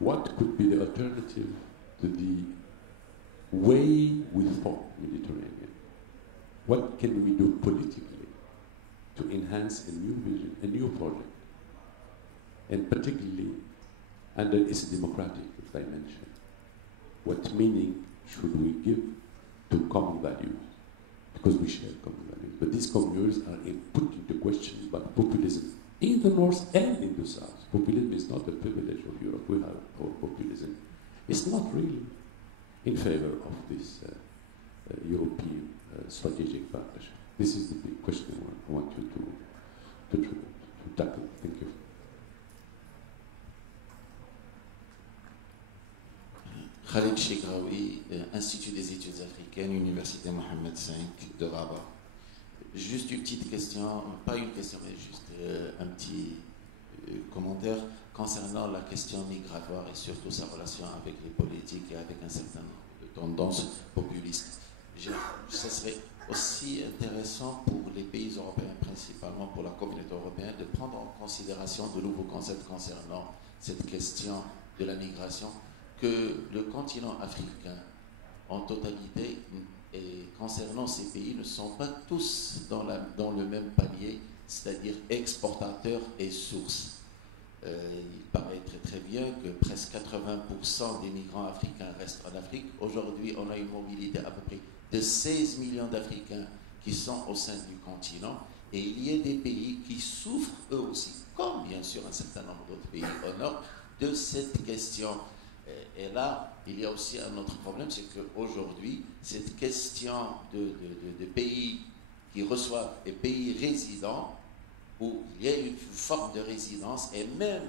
What could be the alternative to the way we thought Mediterranean? What can we do politically to enhance a new vision, a new project, and particularly under its democratic dimension? What meaning should we give to common values? Because we share common values, but these common values are put into question by populism in the north and in the south. Populism is not a privilege of Europe. We have our populism. It's not really in favor of this European strategic partnership. This is the big question I want you to tackle. Thank you. Khalid Chegraoui, Institut des études africaines, Université Mohammed V de Rabat. Juste une petite question, pas une question, mais juste un petit commentaire concernant la question migratoire et surtout sa relation avec les politiques et avec un certain nombre de tendances populistes. Ce serait aussi intéressant pour les pays européens, principalement pour la communauté européenne, de prendre en considération de nouveaux concepts concernant cette question de la migration, que le continent africain en totalité et concernant ces pays ne sont pas tous dans le même palier, c'est-à-dire exportateurs et sources. Il paraît très bien que presque 80% des migrants africains restent en Afrique. Aujourd'hui, on a une mobilité à peu près de 16 millions d'Africains qui sont au sein du continent, et il y a des pays qui souffrent eux aussi, comme bien sûr un certain nombre d'autres pays au nord, de cette question Et là, il y a aussi un autre problème, c'est qu'aujourd'hui, cette question de pays qui reçoivent et pays résidents, où il y a une forme de résidence et même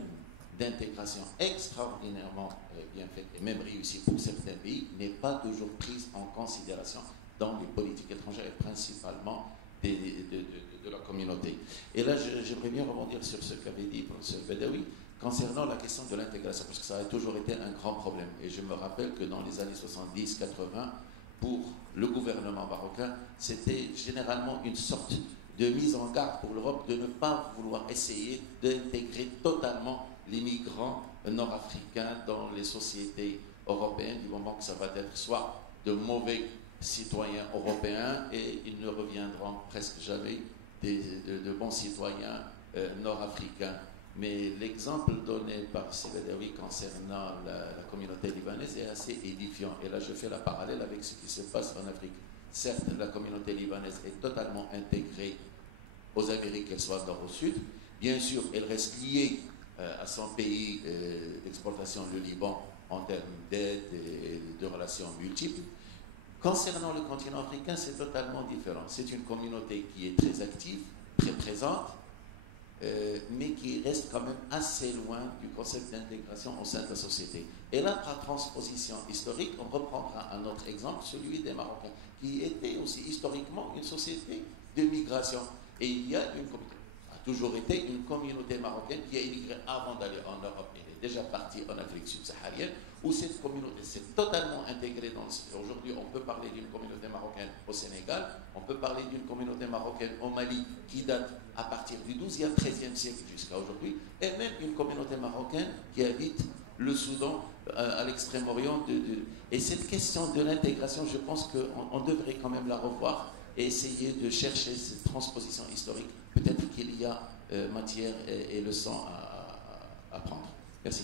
d'intégration extraordinairement bien faite et même réussie pour certains pays, n'est pas toujours prise en considération dans les politiques étrangères et principalement de la communauté. Et là, j'aimerais bien rebondir sur ce qu'avait dit le professeur Bedaoui concernant la question de l'intégration, parce que ça a toujours été un grand problème. Et je me rappelle que dans les années 70-80, pour le gouvernement marocain, c'était généralement une sorte de mise en garde pour l'Europe de ne pas vouloir essayer d'intégrer totalement les migrants nord-africains dans les sociétés européennes, du moment que ça va être soit de mauvais citoyens européens et ils ne reviendront presque jamais de bons citoyens nord-africains. Mais l'exemple donné par Bedaoui concernant la communauté libanaise est assez édifiant. Et là, je fais la parallèle avec ce qui se passe en Afrique. Certes, la communauté libanaise est totalement intégrée aux Amériques, qu'elle soit nord ou sud. Bien sûr, elle reste liée à son pays d'exportation, le Liban, en termes d'aide et de relations multiples. Concernant le continent africain, c'est totalement différent. C'est une communauté qui est très active, très présente, mais qui reste quand même assez loin du concept d'intégration au sein de la société. Et là, par transposition historique, on reprendra un autre exemple, celui des Marocains, qui était aussi historiquement une société de migration. Et il y a toujours été une communauté marocaine qui a immigré avant d'aller en Europe. Elle est déjà partie en Afrique subsaharienne, où cette communauté s'est totalement intégrée dans le... Aujourd'hui, on peut parler d'une communauté marocaine au Sénégal, on peut parler d'une communauté marocaine au Mali, qui date à partir du XIIe, XIIIe siècle jusqu'à aujourd'hui, et même une communauté marocaine qui habite le Soudan, à l'extrême-orient. Et cette question de l'intégration, je pense qu'on devrait quand même la revoir et essayer de chercher cette transposition historique. Peut-être qu'il y a matière et leçons à prendre. Merci.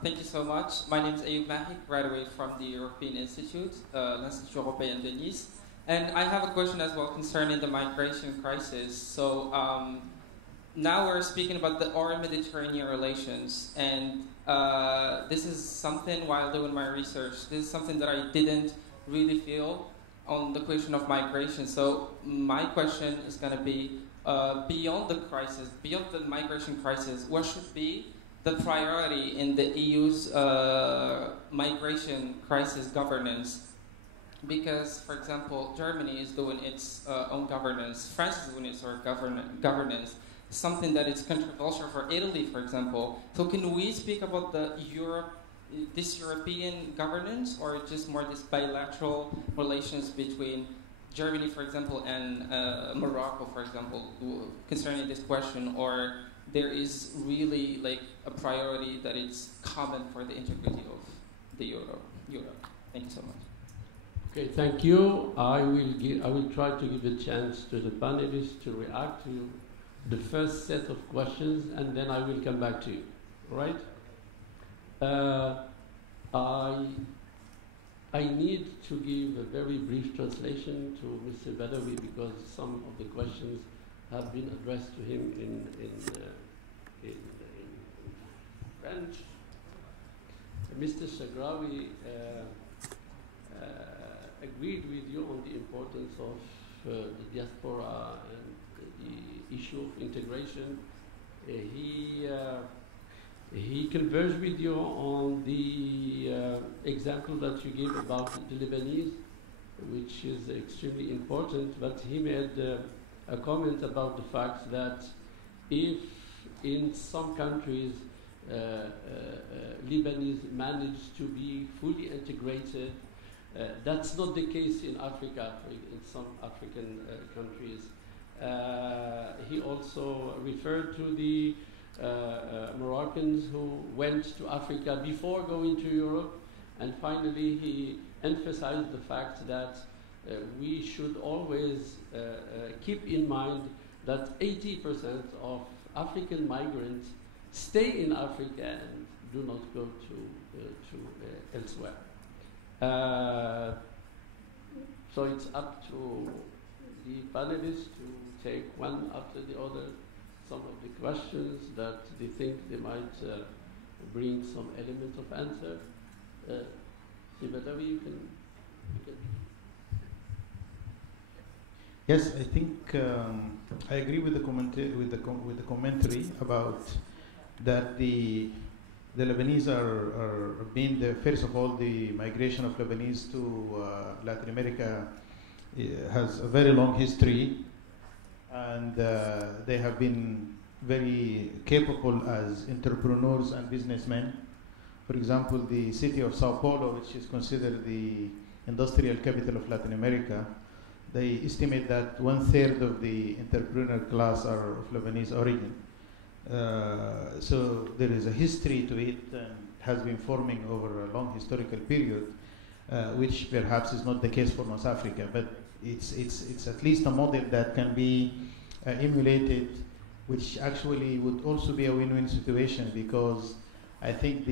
Thank you so much. My name is EuroMeSCo, graduate from the European Institute, l'Institut Européen de Nice. And I have a question as well concerning the migration crisis. So now we're speaking about the Euro-Mediterranean relations. And this is something, while doing my research, this is something that I didn't really feel on the question of migration. So my question is going to be, beyond the crisis, beyond the migration crisis, what should be the priority in the EU's migration crisis governance? Because, for example, Germany is doing its own governance, France is doing its own governance, something that is controversial for Italy, for example. So can we speak about this European governance, or just more this bilateral relations between Germany, for example, and Morocco, for example, concerning this question, or there is really like a priority that is common for the integrity of the Euro? Thank you so much. Okay, thank you. I will try to give a chance to the panelists to react to the first set of questions, and then I will come back to you. All right? I need to give a very brief translation to Mr. Bedaoui because some of the questions have been addressed to him in French. Mr. Shagrawi agreed with you on the importance of the diaspora and the issue of integration. He converged with you on the example that you gave about the Lebanese, which is extremely important, but he made a comment about the fact that if in some countries Lebanese manage to be fully integrated, that's not the case in Africa, in some African countries. He also referred to the Moroccans who went to Africa before going to Europe, and finally he emphasized the fact that we should always keep in mind that 80% of African migrants stay in Africa and do not go to elsewhere. So it's up to the panelists to take one after the other some of the questions that they think they might bring some element of answer. Sibadawi, you can. Yes, I think I agree with the commentary about that the Lebanese are being the first of all, the migration of Lebanese to Latin America has a very long history, and they have been very capable as entrepreneurs and businessmen. For example, the city of Sao Paulo, which is considered the industrial capital of Latin America, they estimate that 1/3 of the entrepreneur class are of Lebanese origin. So there is a history to it and has been forming over a long historical period, which perhaps is not the case for North Africa, but it's at least a model that can be emulated, which actually would also be a win-win situation, because I think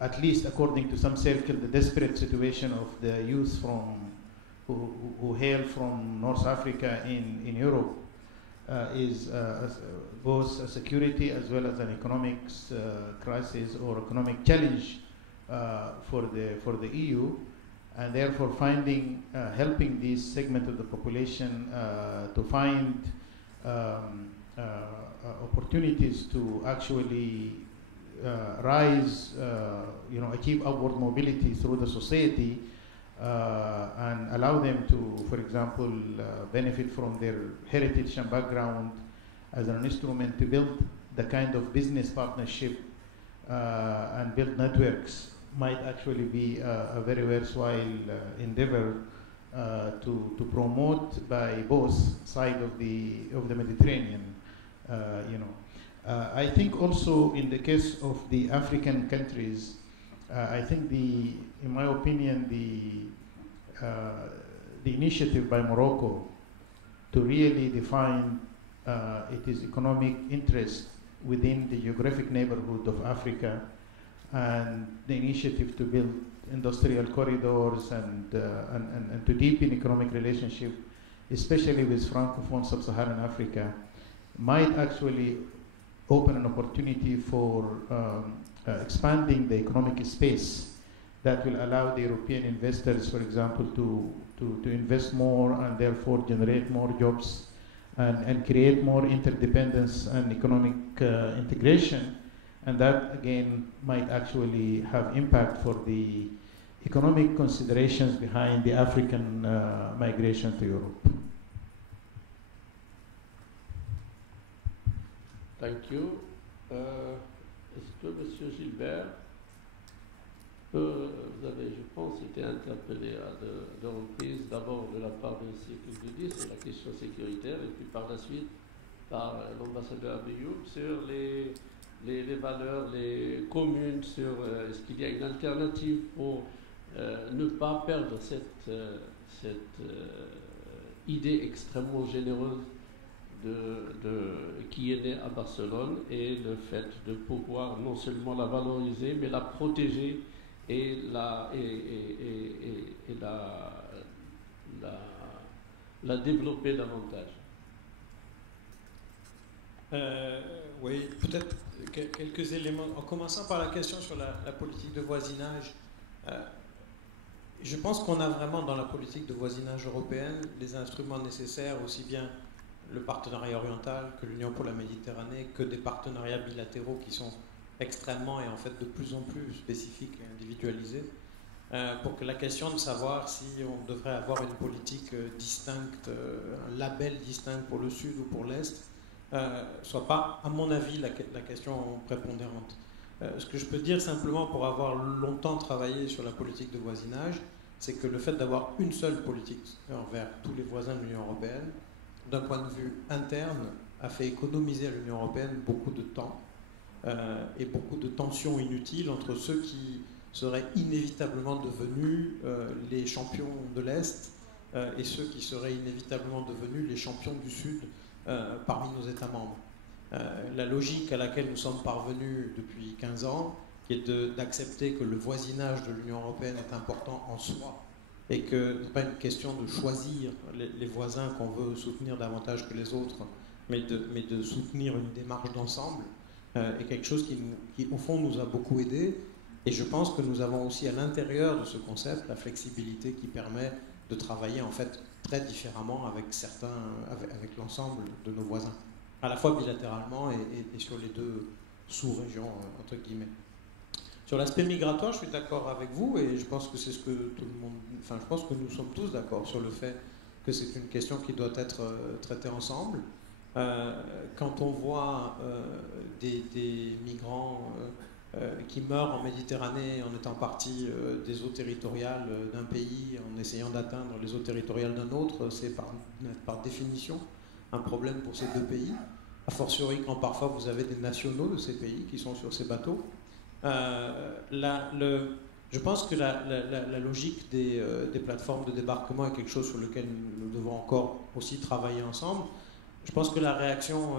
at least according to some circle, the desperate situation of the youth who hail from North Africa in Europe is both a security as well as an economics crisis or economic challenge for the EU, and therefore helping this segment of the population to find opportunities to actually rise, achieve upward mobility through the society, and allow them to, for example, benefit from their heritage and background as an instrument to build the kind of business partnership and build networks, might actually be a very worthwhile endeavor to promote by both sides of the Mediterranean. I think also in the case of the African countries, I think in my opinion, the initiative by Morocco to really define its economic interest within the geographic neighborhood of Africa, and the initiative to build industrial corridors and to deepen economic relationship, especially with Francophone Sub-Saharan Africa, might actually open an opportunity for expanding the economic space that will allow the European investors, for example, to invest more and therefore generate more jobs and create more interdependence and economic integration. And that, again, might actually have impact for the economic considerations behind the African migration to Europe. Thank you. Est-ce que M. Gilbert vous avez, je pense, été interpellé à deux reprises, d'abord de la part de M. sur la question sécuritaire, et puis par la suite par l'ambassadeur Abiyoub sur les valeurs, les communes, sur est-ce qu'il y a une alternative pour ne pas perdre cette idée extrêmement généreuse qui est née à Barcelone, et le fait de pouvoir non seulement la valoriser, mais la protéger et la développer davantage. Oui, peut-être quelques éléments. En commençant par la question sur la politique de voisinage, je pense qu'on a vraiment dans la politique de voisinage européenne les instruments nécessaires, aussi bien le partenariat oriental que l'Union pour la Méditerranée, que des partenariats bilatéraux qui sont extrêmement et en fait de plus en plus spécifiques et individualisés, pour que la question de savoir si on devrait avoir une politique distincte, un label distinct pour le Sud ou pour l'Est, soit pas, à mon avis, la question prépondérante. Ce que je peux dire simplement, pour avoir longtemps travaillé sur la politique de voisinage, c'est que le fait d'avoir une seule politique envers tous les voisins de l'Union européenne, d'un point de vue interne, a fait économiser à l'Union européenne beaucoup de temps et beaucoup de tensions inutiles entre ceux qui seraient inévitablement devenus les champions de l'Est et ceux qui seraient inévitablement devenus les champions du Sud parmi nos États membres. La logique à laquelle nous sommes parvenus depuis 15 ans, qui qui est d'accepter que le voisinage de l'Union européenne est important en soi, et que ce n'est pas une question de choisir les voisins qu'on veut soutenir davantage que les autres, mais de soutenir une démarche d'ensemble, est quelque chose qui, au fond, nous a beaucoup aidé. Et je pense que nous avons aussi à l'intérieur de ce concept la flexibilité qui permet de travailler en fait très différemment avec avec l'ensemble de nos voisins, à la fois bilatéralement et sur les deux sous-régions, entre guillemets. Sur l'aspect migratoire, je suis d'accord avec vous, et je pense que c'est ce que tout le monde... Enfin, je pense que nous sommes tous d'accord sur le fait que c'est une question qui doit être traitée ensemble. Quand on voit des migrants qui meurent en Méditerranée en étant partis des eaux territoriales d'un pays, en essayant d'atteindre les eaux territoriales d'un autre, c'est par définition un problème pour ces deux pays. A fortiori quand parfois vous avez des nationaux de ces pays qui sont sur ces bateaux. Je pense que la logique des plateformes de débarquement est quelque chose sur lequel nous devons encore aussi travailler ensemble. Je pense que la réaction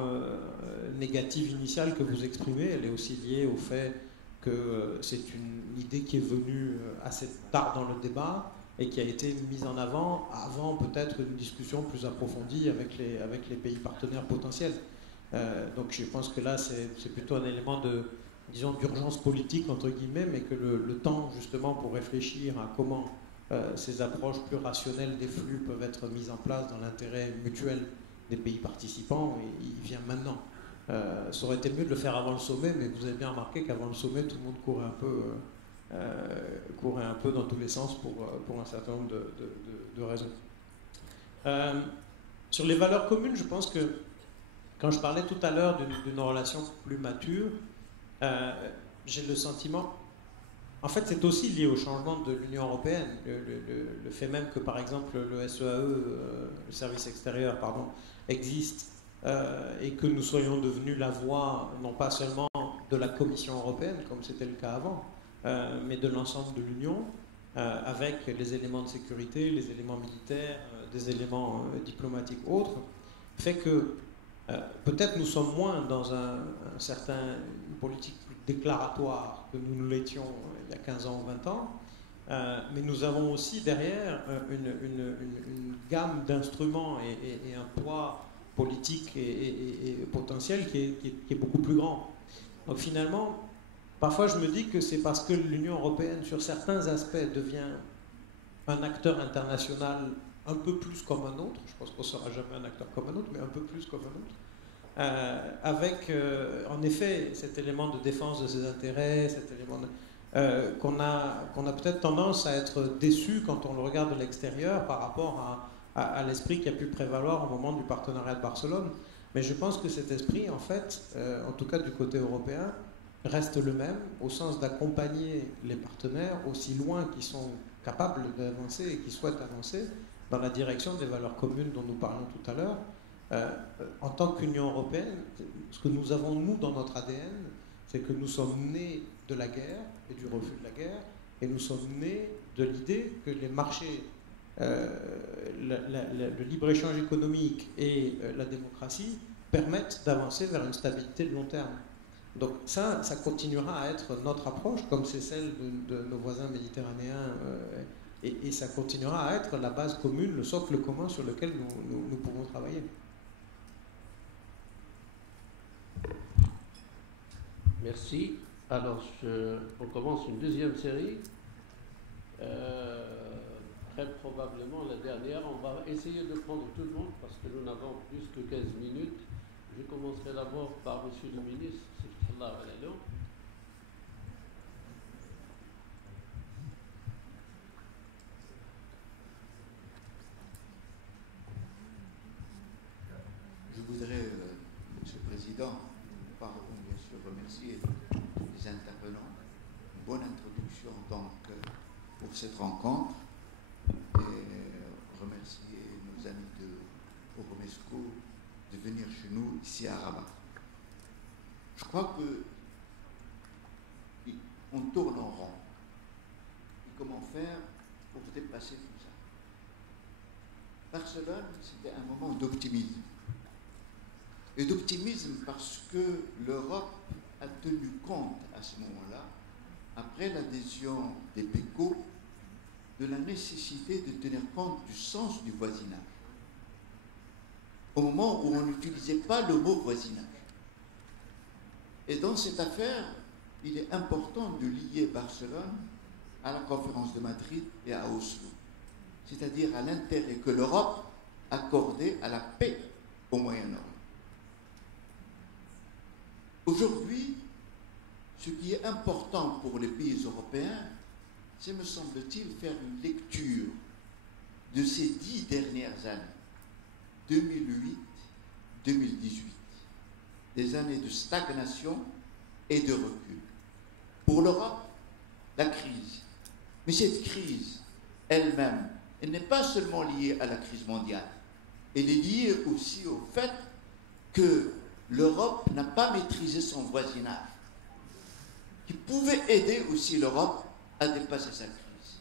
négative initiale que vous exprimez, elle est aussi liée au fait que c'est une idée qui est venue assez tard dans le débat et qui a été mise en avant peut-être une discussion plus approfondie avec les pays partenaires potentiels. Donc je pense que là, c'est plutôt un élément disons, d'urgence politique, entre guillemets, mais que le temps, justement, pour réfléchir à comment ces approches plus rationnelles des flux peuvent être mises en place dans l'intérêt mutuel des pays participants, il vient maintenant. Ça aurait été mieux de le faire avant le sommet, mais vous avez bien remarqué qu'avant le sommet, tout le monde courait un peu dans tous les sens pour un certain nombre de raisons. Sur les valeurs communes, je pense que quand je parlais tout à l'heure d'une relation plus mature, j'ai le sentiment... En fait, c'est aussi lié au changement de l'Union européenne. Le fait même que, par exemple, le SEAE, le service extérieur, pardon, existe et que nous soyons devenus la voix, non pas seulement de la Commission européenne, comme c'était le cas avant, mais de l'ensemble de l'Union, avec les éléments de sécurité, les éléments militaires, des éléments diplomatiques autres, fait que peut-être nous sommes moins dans une politique plus déclaratoire que nous l'étions il y a 15 ans ou 20 ans, mais nous avons aussi derrière une gamme d'instruments et un poids politique et potentiel qui est beaucoup plus grand. Donc finalement, parfois je me dis que c'est parce que l'Union européenne, sur certains aspects, devient un acteur international un peu plus comme un autre, je pense qu'on ne sera jamais un acteur comme un autre, mais un peu plus comme un autre, avec en effet cet élément de défense de ses intérêts, cet élément qu'on a peut-être tendance à être déçu quand on le regarde de l'extérieur par rapport à l'esprit qui a pu prévaloir au moment du partenariat de Barcelone. Mais je pense que cet esprit, en fait, en tout cas du côté européen, reste le même, au sens d'accompagner les partenaires aussi loin qu'ils sont capables d'avancer et qui souhaitent avancer dans la direction des valeurs communes dont nous parlons tout à l'heure. En tant qu'Union européenne, ce que nous avons, nous, dans notre ADN, c'est que nous sommes nés de la guerre et du refus de la guerre, et nous sommes nés de l'idée que les marchés, le libre-échange économique et la démocratie permettent d'avancer vers une stabilité de long terme. Donc ça continuera à être notre approche, comme c'est celle de nos voisins méditerranéens, et ça continuera à être la base commune, le socle commun sur lequel nous pouvons travailler. Merci. Alors, on commence une deuxième série. Très probablement la dernière. On va essayer de prendre tout le monde parce que nous n'avons plus que 15 minutes. Je commencerai d'abord par Monsieur le ministre. Je voudrais, Monsieur le Président, bien sûr remercier les intervenants. Une bonne introduction donc pour cette rencontre et remercier nos amis de EuroMeSCo de venir chez nous ici à Rabat. Je crois que on tourne en rond. Et comment faire pour dépasser tout ça? Barcelone, c'était un moment d'optimisme. Et d'optimisme parce que l'Europe a tenu compte à ce moment-là après l'adhésion des PECO, de la nécessité de tenir compte du sens du voisinage, au moment où on n'utilisait pas le mot voisinage. Et dans cette affaire, il est important de lier Barcelone à la conférence de Madrid et à Oslo, c'est-à-dire à l'intérêt que l'Europe accordait à la paix au Moyen-Orient. Aujourd'hui, ce qui est important pour les pays européens, c'est, me semble-t-il, faire une lecture de ces 10 dernières années, 2008-2018, des années de stagnation et de recul. Pour l'Europe, la crise. Mais cette crise elle-même, elle n'est pas seulement liée à la crise mondiale, elle est liée aussi au fait que l'Europe n'a pas maîtrisé son voisinage, qui pouvait aider aussi l'Europe à dépasser sa crise.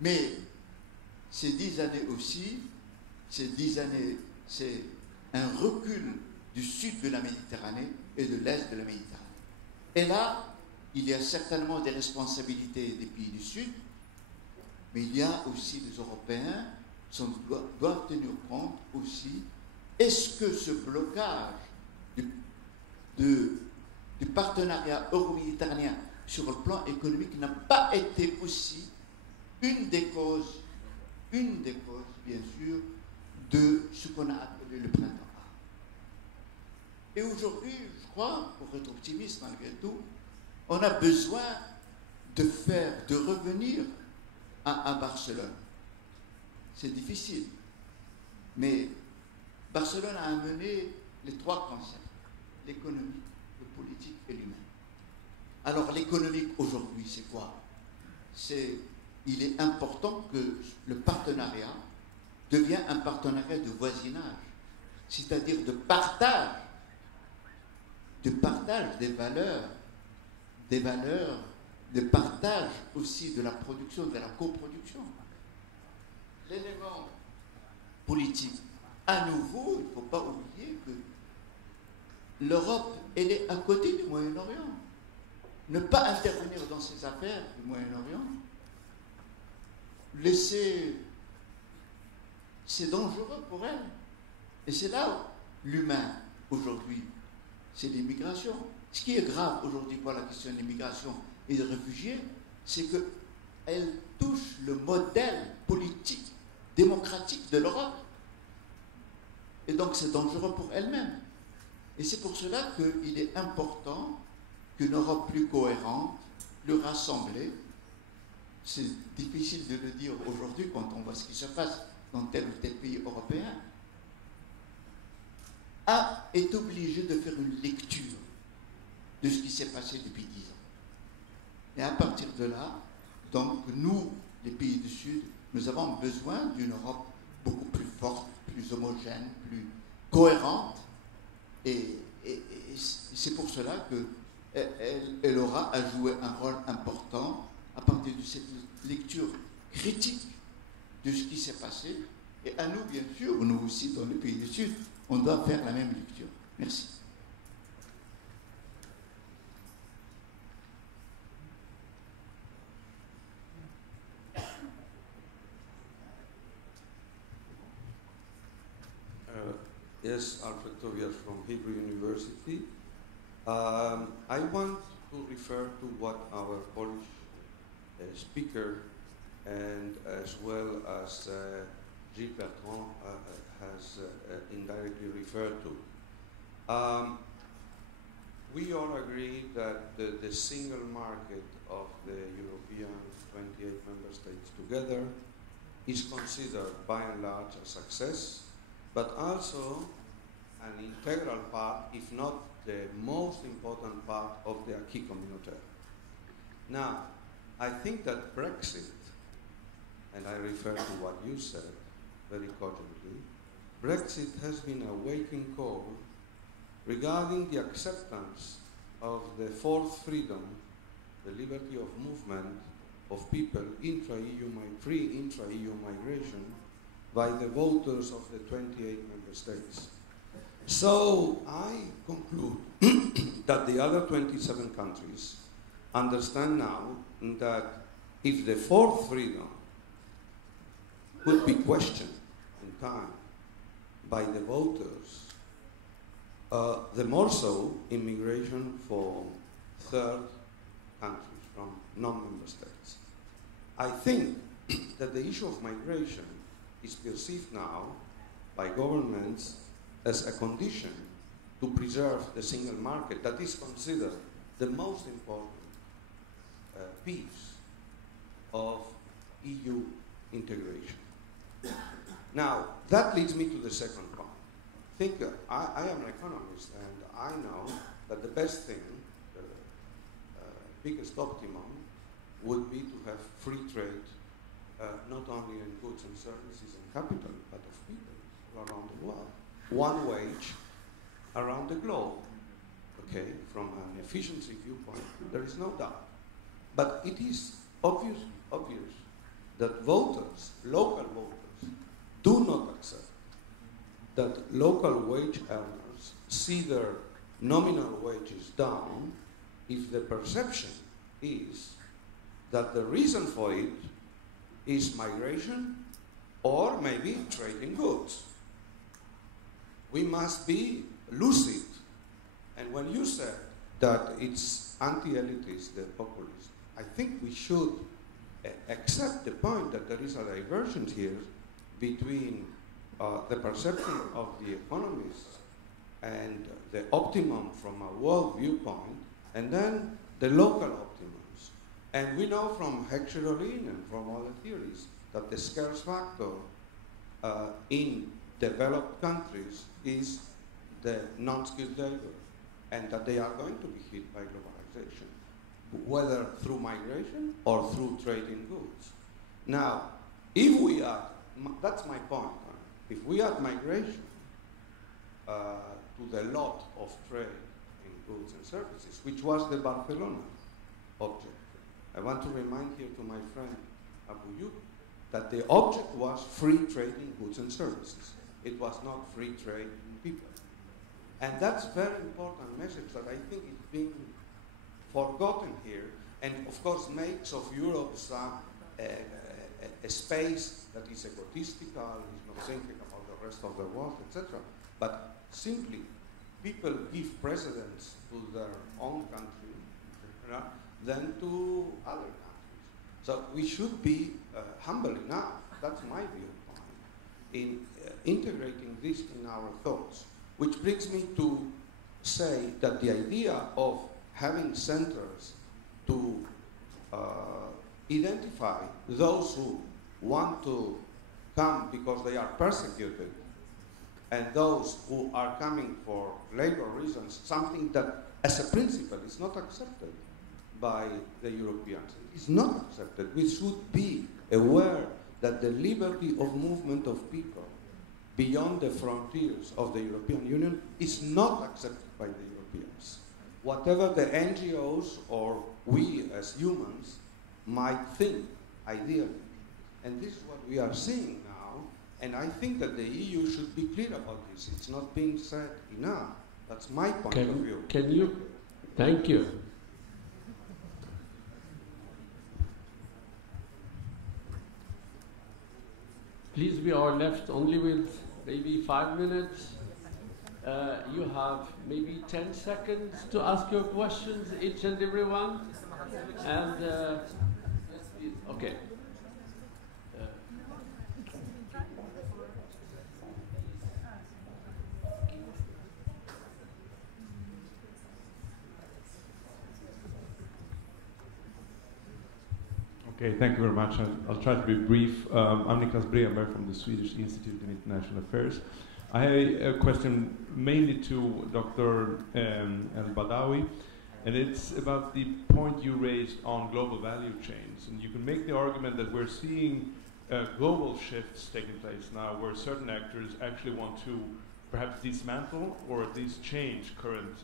Mais ces 10 années aussi, ces 10 années, c'est un recul du sud de la Méditerranée et de l'est de la Méditerranée. Et là, il y a certainement des responsabilités des pays du Sud, mais il y a aussi les Européens qui doivent tenir compte aussi, est-ce que ce blocage du partenariat euro-méditerranéen sur le plan économique n'a pas été aussi une des causes, bien sûr, de ce qu'on a appelé le printemps arabe. Et aujourd'hui, je crois, pour être optimiste malgré tout, on a besoin de revenir à Barcelone. C'est difficile, mais Barcelone a amené les 3 concepts, l'économique, le politique et l'humain. Alors l'économique aujourd'hui, c'est quoi? Il est important que le partenariat devienne un partenariat de voisinage, c'est-à-dire de partage des valeurs, de partage aussi de la production, de la coproduction. L'élément politique, à nouveau, il ne faut pas oublier que l'Europe, elle est à côté du Moyen-Orient. Ne pas intervenir dans ces affaires du Moyen-Orient, c'est dangereux pour elle. Et c'est là où l'humain, aujourd'hui, c'est l'immigration. Ce qui est grave aujourd'hui pour la question de l'immigration et des réfugiés, c'est qu'elle touche le modèle politique, démocratique de l'Europe. Et donc c'est dangereux pour elle-même. Et c'est pour cela qu'il est important qu'une Europe plus cohérente, plus rassemblée, c'est difficile de le dire aujourd'hui quand on voit ce qui se passe dans tel ou tel pays européen, est obligée de faire une lecture de ce qui s'est passé depuis 10 ans. Et à partir de là, donc nous, les pays du Sud, nous avons besoin d'une Europe beaucoup plus forte, plus homogène, plus cohérente. Et c'est pour cela qu'elle aura à jouer un rôle important à partir de cette lecture critique de ce qui s'est passé. Et à nous, bien sûr, nous aussi, dans les pays du Sud, on doit faire la même lecture. Merci. Yes, Alfred Tobias from Hebrew University. I want to refer to what our Polish speaker and as well as Gilles Bertrand has indirectly referred to. We all agree that the single market of the European 28 member states together is considered by and large a success, but also an integral part, if not the most important part, of the acquis communautaire. Now, I think that Brexit, and I refer to what you said very cogently, Brexit has been a waking call regarding the acceptance of the fourth freedom, the liberty of movement of people, free intra-EU migration, by the voters of the 28 member states. So I conclude that the other 27 countries understand now that if the fourth freedom could be questioned in time by the voters, the more so immigration from third countries, from non-member states. I think that the issue of migration is perceived now by governments as a condition to preserve the single market that is considered the most important piece of EU integration. Now, that leads me to the second point. I am an economist, and I know that the best thing, the biggest optimum, would be to have free trade, not only in goods and services and capital, but of people around the world. One wage around the globe, okay, from an efficiency viewpoint, there is no doubt. But it is obvious that voters, local voters, do not accept that local wage earners see their nominal wages down if the perception is that the reason for it is migration or maybe trade in goods. We must be lucid. And when you said that it's anti-elitist, the populist, I think we should accept the point that there is a divergence here between the perception of the economists and the optimum from a world viewpoint, and then the local optimums. And we know from Heckscher-Ohlin and from other theories that the scarce factor in developed countries is the non-skilled labor, and that they are going to be hit by globalization, whether through migration or through trade in goods. Now, if we add, that's my point, if we add migration to the lot of trade in goods and services, which was the Barcelona object, I want to remind here to my friend Abu Yub that the object was free trade in goods and services. It was not free trade in people. And that's a very important message that I think is being forgotten here, and of course makes of Europe a space that is egotistical, is not thinking about the rest of the world, etc. But simply, people give precedence to their own country, etc., than to other countries. So we should be humble enough, that's my viewpoint, in integrating this in our thoughts. Which brings me to say that the idea of having centers to identify those who want to come because they are persecuted and those who are coming for labor reasons, something that as a principle is not accepted by the Europeans. It is not accepted. We should be aware that the liberty of movement of people beyond the frontiers of the European Union is not accepted by the Europeans. Whatever the NGOs or we as humans might think, ideally. And this is what we are seeing now, and I think that the EU should be clear about this. It's not being said enough. That's my point of view. Can you? Thank you. Please, we are left only with maybe 5 minutes. You have maybe 10 seconds to ask your questions, each and every one. And, okay. Okay, thank you very much. I'll try to be brief. I'm Niklas Bremer from the Swedish Institute in International Affairs. I have a question mainly to Dr. El-Badawi, and it's about the point you raised on global value chains. And you can make the argument that we're seeing global shifts taking place now where certain actors actually want to perhaps dismantle or at least change current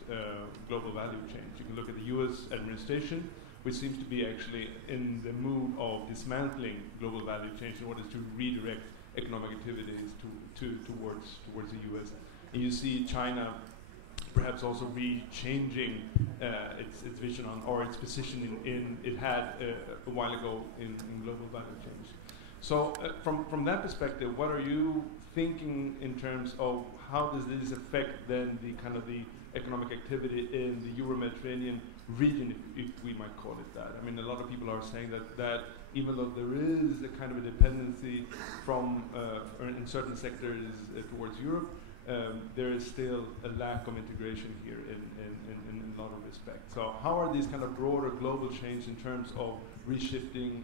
global value chains. You can look at the US administration, which seems to be actually in the mood of dismantling global value chains in order to redirect economic activities towards the US. And you see China perhaps also re-changing its vision on, or its position it had a while ago in global value change. So from that perspective, what are you thinking in terms of how does this affect then the kind of the economic activity in the Euro-Mediterranean region, if we might call it that? I mean, a lot of people are saying that even though there is a kind of a dependency from in certain sectors towards Europe, there is still a lack of integration here in a lot of respects. So how are these kind of broader global change in terms of reshifting,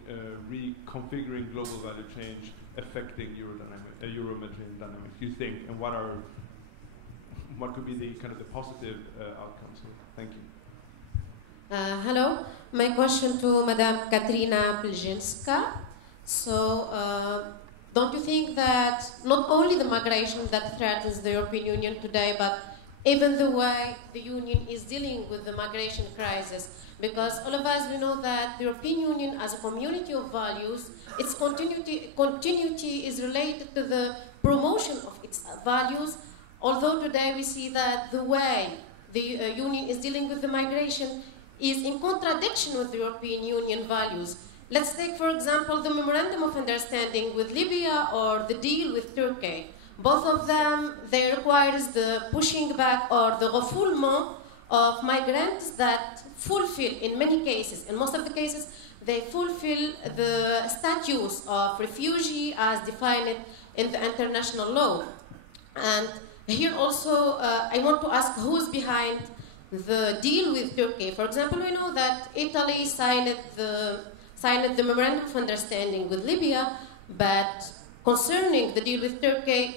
reconfiguring global value change affecting Euro-Mediterranean dynamics, you think, and what could be the kind of the positive outcomes here? Thank you. Hello, my question to Madame Katrina Plzinska. So, don't you think that not only the migration that threatens the European Union today, but even the way the Union is dealing with the migration crisis? Because all of us, we know that the European Union as a community of values, its continuity is related to the promotion of its values, although today we see that the way the Union is dealing with the migration is in contradiction with the European Union values. Let's take, for example, the Memorandum of Understanding with Libya or the deal with Turkey. Both of them, they requires the pushing back or the refoulement of migrants that fulfill, in many cases, in most of the cases, they fulfill the status of refugee as defined in the international law. And here also, I want to ask who's behind the deal with Turkey. For example, we know that Italy signed the Memorandum of Understanding with Libya, but concerning the deal with Turkey,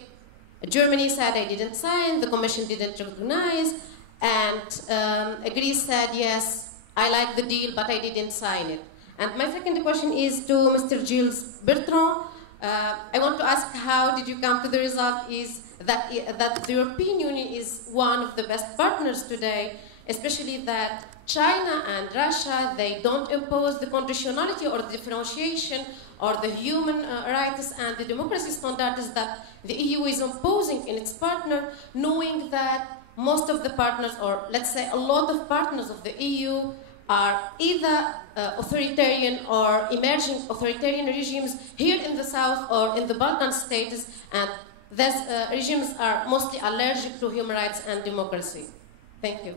Germany said they didn't sign, the Commission didn't recognize, and Greece said, yes, I like the deal, but I didn't sign it. And my second question is to Mr. Gilles Bertrand. I want to ask, how did you come to the result is that the European Union is one of the best partners today, especially that China and Russia, they don't impose the conditionality or the differentiation or the human rights and the democracy standards that the EU is imposing in its partner, knowing that most of the partners, or let's say a lot of partners of the EU, are either authoritarian or emerging authoritarian regimes here in the south or in the Balkan states, and these regimes are mostly allergic to human rights and democracy. Thank you.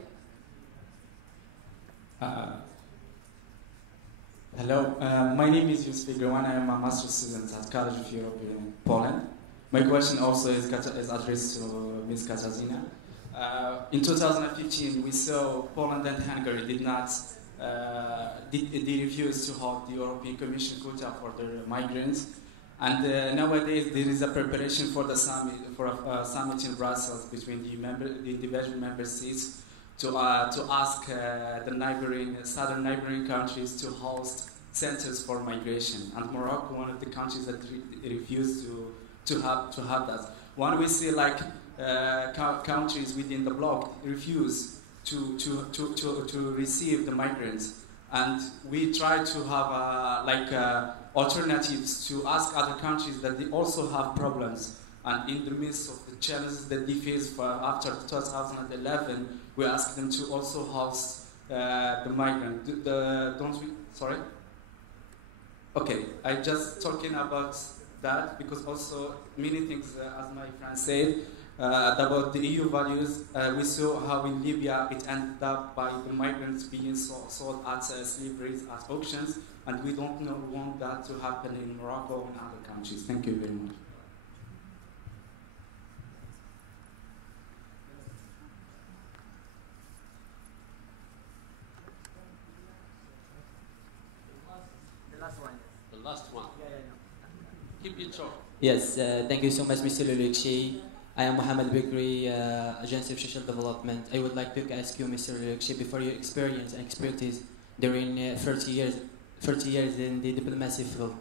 Hello, my name is Yusuf Igrewan. I am a master's student at College of Europe in Poland. My question also is addressed to Ms. Katarzyna. In 2015, we saw Poland and Hungary they refused to hold the European Commission quota for their migrants. And nowadays there is a preparation for the summit, summit in Brussels between the individual member states to ask the southern neighboring countries to host centers for migration. And Morocco, one of the countries that refused to have that. When we see like countries within the bloc refuse to receive the migrants, and we try to have alternatives to ask other countries that they also have problems, and in the midst of the challenges that they face after 2011, we ask them to also house the migrant. Don't we? Sorry. Okay, I just talking about that because also many things, as my friend said, about the EU values. We saw how in Libya it ended up by the migrants being sold at slaveries, at auctions, and we don't want that to happen in Morocco and other countries. Thank you very much. The last one. Keep it short. Yes, thank you so much, Mr. Lulukshi. I am Mohamed Bikri, Agency of Social Development. I would like to ask you, Mr. Lulukshi, before your experience and expertise during 30 years in the diplomacy field,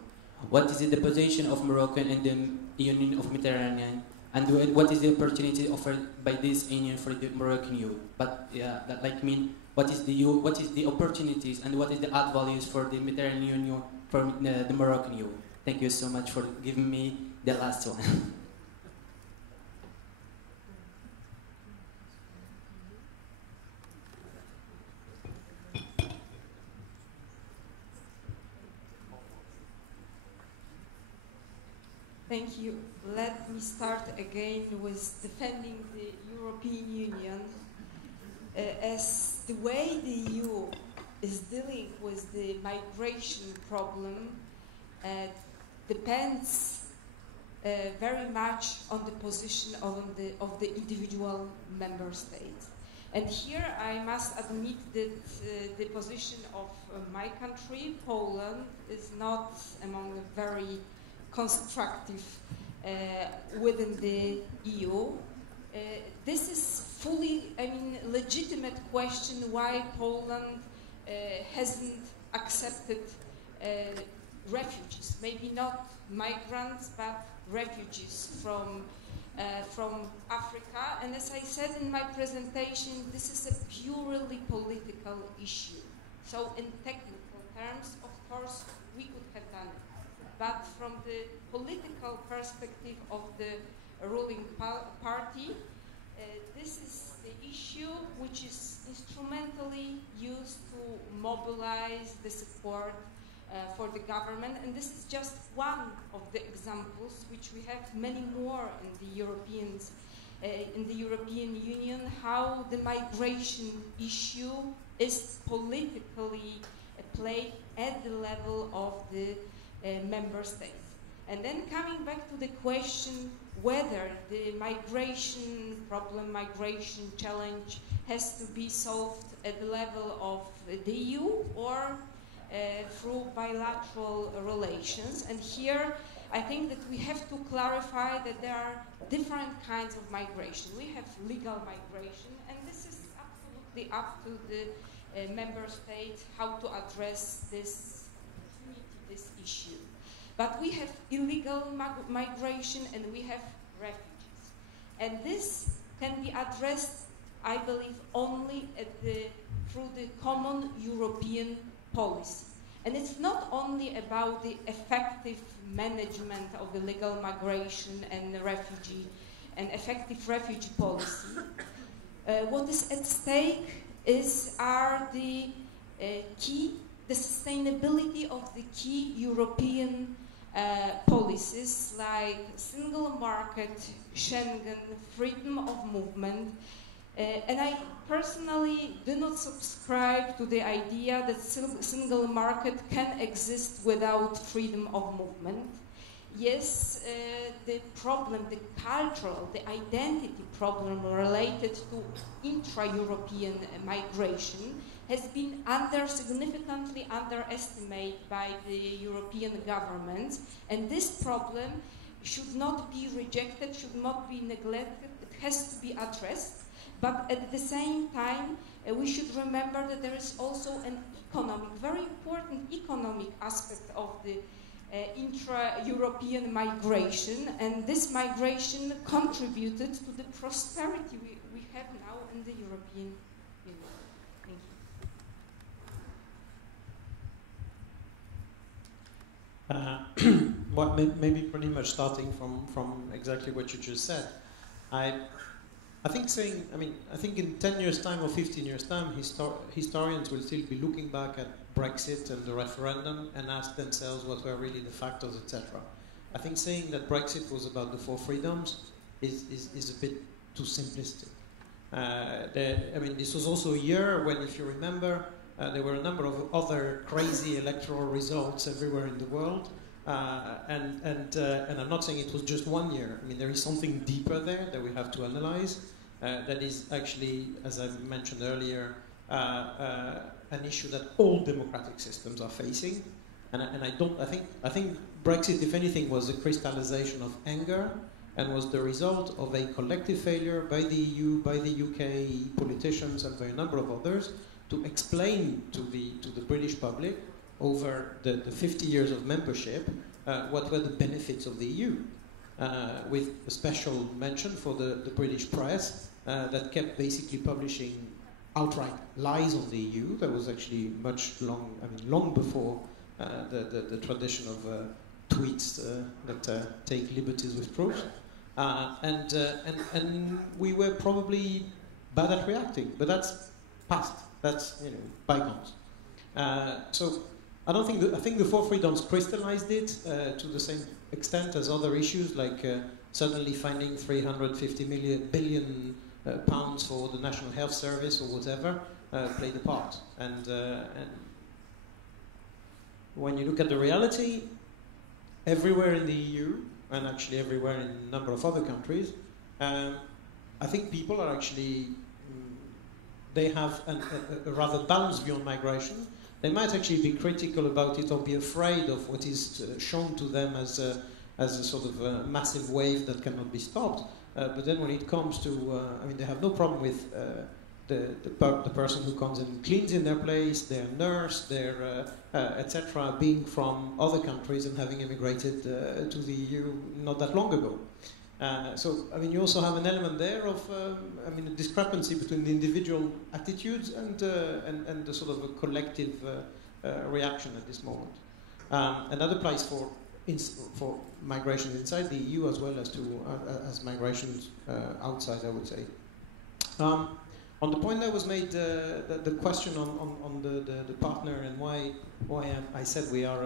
what is the position of Morocco in the Union of Mediterranean, and what is the opportunity offered by this union for the Moroccan youth? But what is the opportunities and what is the add values for the Mediterranean Union for the Moroccan youth? Thank you so much for giving me the last one. Thank you. Let me start again with defending the European Union as the way the EU is dealing with the migration problem depends very much on the position of the individual member states. And here I must admit that the position of my country, Poland, is not among the very constructive within the EU. This is fully, legitimate question why Poland hasn't accepted refugees, maybe not migrants, but refugees from Africa. And as I said in my presentation, this is a purely political issue. So in technical terms, of course, we could have done it. But from the political perspective of the ruling party, this is the issue which is instrumentally used to mobilize the support for the government, and this is just one of the examples, which we have many more in the European Union, how the migration issue is politically played at the level of the member states. And then coming back to the question whether the migration problem, migration challenge has to be solved at the level of the EU or through bilateral relations. And here I think that we have to clarify that there are different kinds of migration. We have legal migration, and this is absolutely up to the member state how to address this issue. But we have illegal migration and we have refugees. And this can be addressed, I believe, only through the common European policy. And it's not only about the effective management of the legal migration and the refugee and effective refugee policy. What is at stake are the sustainability of the key European policies like single market, Schengen, freedom of movement. And I personally do not subscribe to the idea that single market can exist without freedom of movement. Yes, the problem, the cultural, the identity problem related to intra-European migration has been significantly underestimated by the European governments, and this problem should not be rejected, should not be neglected, it has to be addressed. But at the same time, we should remember that there is also an very important economic aspect of the intra-European migration, and this migration contributed to the prosperity we have now in the European Union. Thank you. Well, maybe pretty much starting from exactly what you just said. I think in 10 years' time or 15 years' time, historians will still be looking back at Brexit and the referendum and ask themselves what were really the factors, etc. I think saying that Brexit was about the 4 freedoms is a bit too simplistic. This was also a year when, if you remember, there were a number of other crazy electoral results everywhere in the world. And I'm not saying it was just 1 year. There is something deeper there that we have to analyze. That is actually, as I mentioned earlier, an issue that all democratic systems are facing. And I think Brexit, if anything, was a crystallization of anger and was the result of a collective failure by the EU, by the UK politicians, and by a number of others to explain to the British public over the 50 years of membership what were the benefits of the EU, with a special mention for the British press that kept basically publishing outright lies on the EU. That was actually long before the tradition of tweets that take liberties with truth. And we were probably bad at reacting, but that's past. That's bygones. So I think the four freedoms crystallized it to the same extent as other issues, like suddenly finding 350 billion pounds for the National Health Service or whatever played a part. And when you look at the reality, everywhere in the EU, and actually everywhere in a number of other countries, I think people are actually, they have a rather balanced view on migration. They might actually be critical about it or be afraid of what is shown to them as a sort of a massive wave that cannot be stopped. But then when it comes to, I mean, they have no problem with the person who comes and cleans in their place, their nurse, their etc., being from other countries and having immigrated to the EU not that long ago. So, I mean, you also have an element there of, I mean, a discrepancy between the individual attitudes and the sort of a collective reaction at this moment. And that applies for migration inside the EU as well as as migrations outside, I would say. On the point that was made, the question on the partner and why I said we are,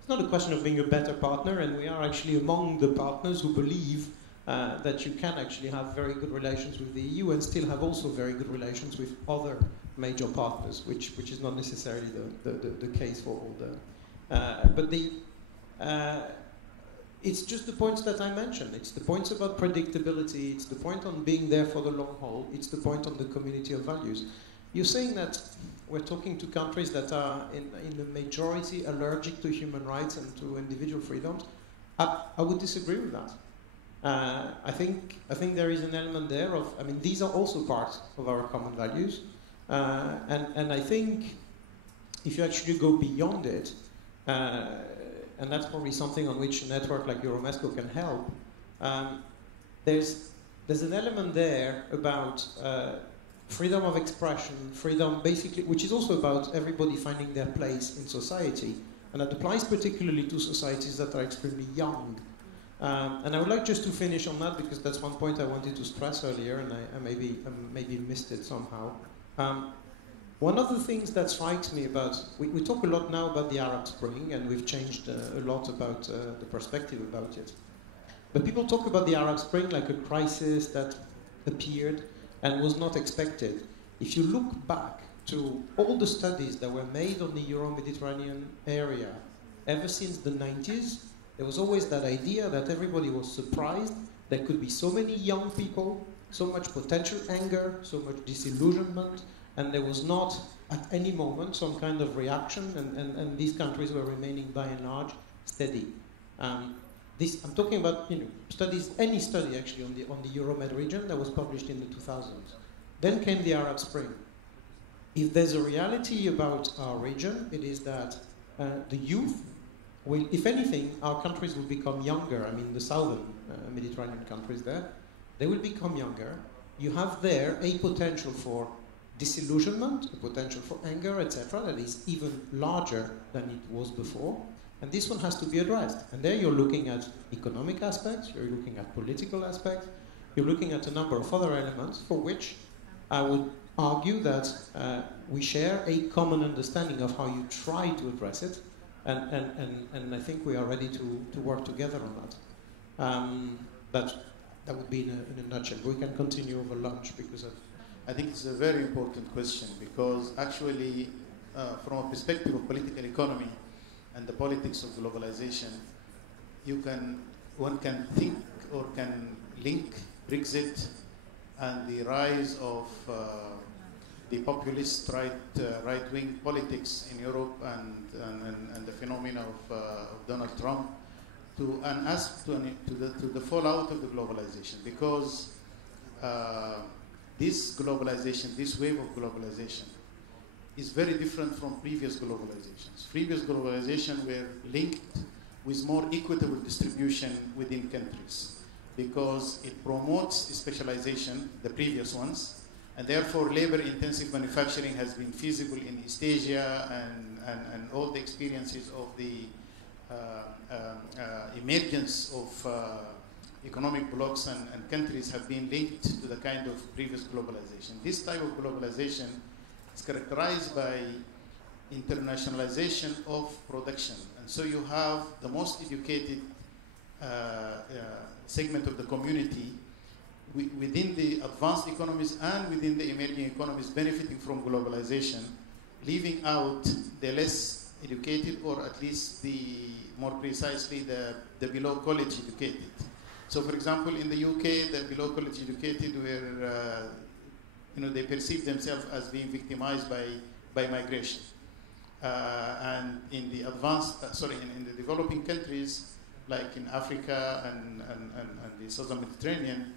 it's not a question of being a better partner, and we are actually among the partners who believe that you can actually have very good relations with the EU and still have also very good relations with other major partners, which is not necessarily the case for all the, it's just the points that I mentioned. It's the points about predictability, it's the point on being there for the long haul, it's the point on the community of values. You're saying that we're talking to countries that are in the majority allergic to human rights and to individual freedoms. I would disagree with that. I think there is an element there of, I mean, these are also parts of our common values. And I think if you actually go beyond it, and that's probably something on which a network like EuroMeSCo can help, there's an element there about freedom of expression, freedom basically, which is also about everybody finding their place in society. And that applies particularly to societies that are extremely young. And I would like just to finish on that, because that's one point I wanted to stress earlier, and I maybe missed it somehow. One of the things that strikes me about, we talk a lot now about the Arab Spring, and we've changed a lot about the perspective about it. But people talk about the Arab Spring like a crisis that appeared and was not expected. If you look back to all the studies that were made on the Euro-Mediterranean area ever since the 90s, there was always that idea that everybody was surprised there could be so many young people, so much potential anger, so much disillusionment, and there was not at any moment some kind of reaction, and these countries were remaining by and large steady. I'm talking about, you know, studies, any study actually on the Euromed region that was published in the 2000s. Then came the Arab Spring. If there's a reality about our region, it is that the youth will, if anything, our countries will become younger. I mean, the southern Mediterranean countries there, they will become younger. You have there a potential for disillusionment, a potential for anger, etc., that is even larger than it was before. And this one has to be addressed. And there you're looking at economic aspects, you're looking at political aspects, you're looking at a number of other elements for which I would argue that we share a common understanding of how you try to address it, and I think we are ready to work together on that. That would be in a nutshell. We can continue over lunch because I think it's a very important question, because actually from a perspective of political economy and the politics of globalization, one can think or can link Brexit and the rise of the populist right-wing politics in Europe and the phenomena of Donald Trump to the fallout of the globalization, because this globalization, this wave of globalization, is very different from previous globalizations. Previous globalization were linked with more equitable distribution within countries, because it promotes specialization, the previous ones, and therefore labor-intensive manufacturing has been feasible in East Asia, and all the experiences of the emergence of economic blocks and countries have been linked to the kind of previous globalization. This type of globalization is characterized by internationalization of production. And so you have the most educated segment of the community within the advanced economies and within the emerging economies benefiting from globalization, leaving out the less educated, or at least more precisely the below college educated. So for example, in the UK, the below college educated were, they perceive themselves as being victimized by migration. And in the in the developing countries, like in Africa and the Southern Mediterranean,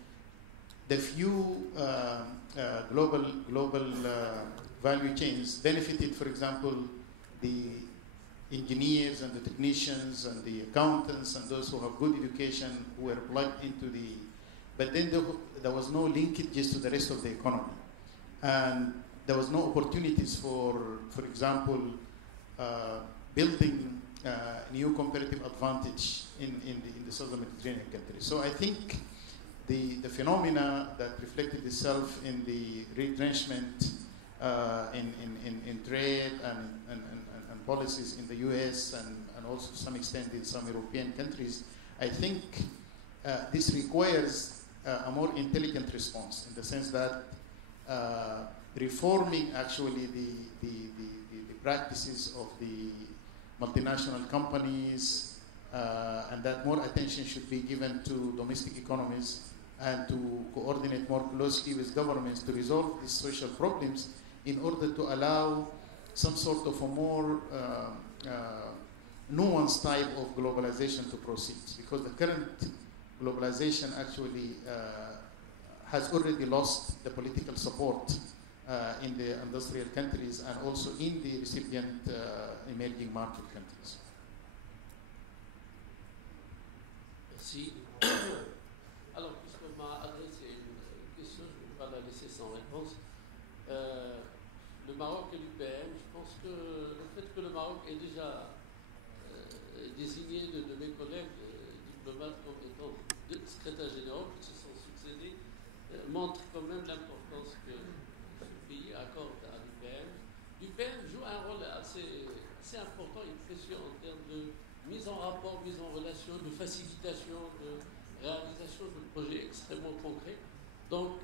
the few global value chains benefited, for example, the engineers and the technicians and the accountants and those who have good education who were plugged into but then there was no linkages to the rest of the economy. And there was no opportunities for example, building new comparative advantage in the Southern Mediterranean countries. So I think the phenomena that reflected itself in the retrenchment in trade and policies in the US and also to some extent in some European countries, I think this requires a more intelligent response, in the sense that reforming actually the practices of the multinational companies, and that more attention should be given to domestic economies and to coordinate more closely with governments to resolve these social problems in order to allow some sort of a more nuanced type of globalization to proceed. Because the current globalization actually has already lost the political support in the industrial countries and also in the recipient emerging market countries. Merci. Alors, puisqu'on m'a adressé une question, je ne vais pas la laisser sans réponse. Le Maroc et l'UPM, je pense que le fait que le Maroc ait déjà désigné de mes collègues diplomates comme étant deux secrétaires généraux qui se sont succédés montre quand même l'importance que ce pays accorde à l'UPM. L'UPM joue un rôle assez important et précieux en termes de mise en rapport, mise en relation, de facilitation, de réalisation de projets extrêmement concrets. Donc,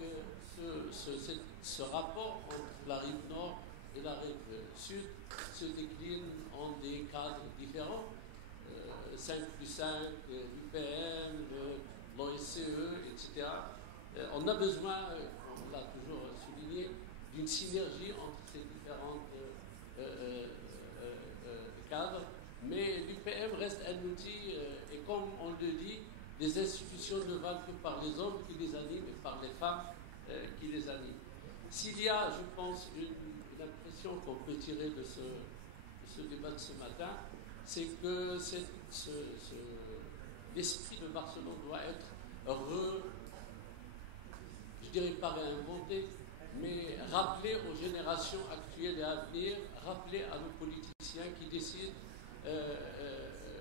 ce rapport entre la rive nord et la rive sud se décline en des cadres différents. 5+5, l'UPM, l'OSCE, etc. On a besoin, on l'a toujours souligné, d'une synergie entre ces différents cadres, mais l'UPM reste un outil, et comme on le dit, les institutions ne valent que par les hommes qui les animent et par les femmes qui les animent. S'il y a, je pense, une impression qu'on peut tirer de ce débat de ce matin, c'est que l'esprit de Barcelone doit être je dirais pas réinventé, mais rappeler aux générations actuelles et à venir, rappeler à nos politiciens qui décident.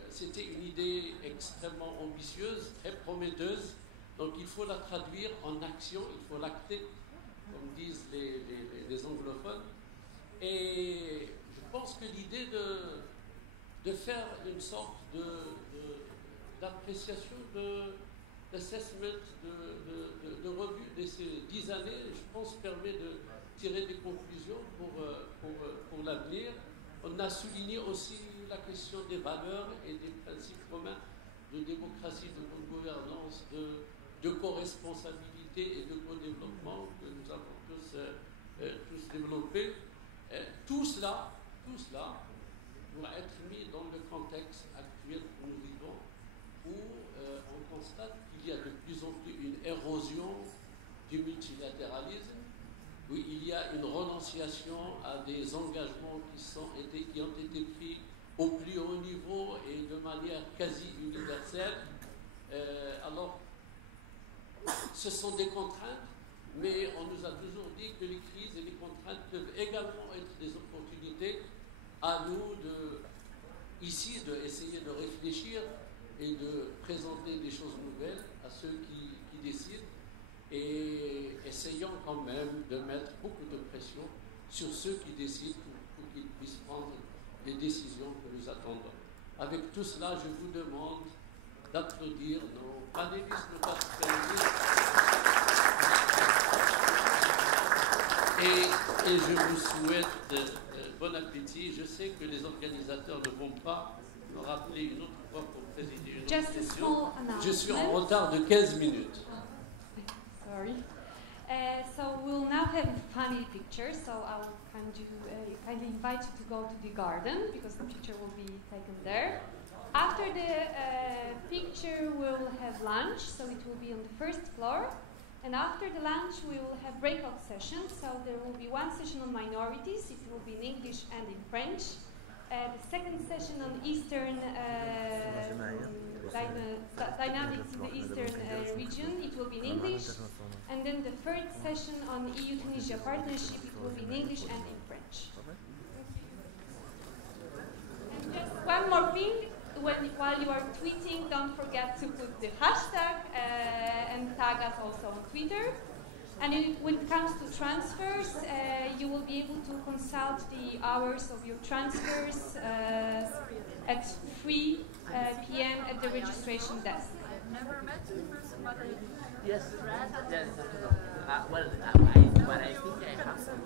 C'était une idée extrêmement ambitieuse, très prometteuse, donc il faut la traduire en action, il faut l'acter, comme disent les anglophones. Et je pense que l'idée de faire une sorte d'appréciation, d'assessment, de revue de ces 10 années, je pense, permet de tirer des conclusions pour l'avenir. On a souligné aussi la question des valeurs et des principes communs de démocratie, de bonne gouvernance, de co-responsabilité et de co-développement que nous avons tous développés. Tout cela doit être mis dans le contexte actuel où nous vivons, où on constate qu'il y a de plus en plus une érosion du multilatéralisme, où il y a une renonciation à des engagements qui ont été pris au plus haut niveau et de manière quasi universelle. Alors, ce sont des contraintes, mais on nous a toujours dit que les crises et les contraintes peuvent également être des opportunités. À nous ici d'essayer de réfléchir et de présenter des choses nouvelles à ceux qui décident, et essayons quand même de mettre beaucoup de pression sur ceux qui décident pour qu'ils puissent prendre les décisions que nous attendons. Avec tout cela, je vous demande d'applaudir nos panélistes, nos participants. Et je vous souhaite bon appétit. Je sais que les organisateurs ne vont pas me rappeler une autre fois pour présider une autre session. Je suis en retard de 15 minutes. Sorry. So we'll now have a funny picture. So I'll kindly invite you to go to the garden because the picture will be taken there. After the picture, we'll have lunch. So it will be on the first floor. And after the lunch, we will have breakout sessions. So there will be one session on minorities. It will be in English and in French. The second session on Eastern dynamics in the Eastern region. It will be in English. And then the third session on EU-Tunisia partnership. It will be in English and in French. And just one more thing. While you are tweeting, don't forget to put the hashtag and tag us also on Twitter. And when it comes to transfers, you will be able to consult the hours of your transfers at 3 p.m. at the registration desk. Never met in person, but yes. Yes. What I think I have some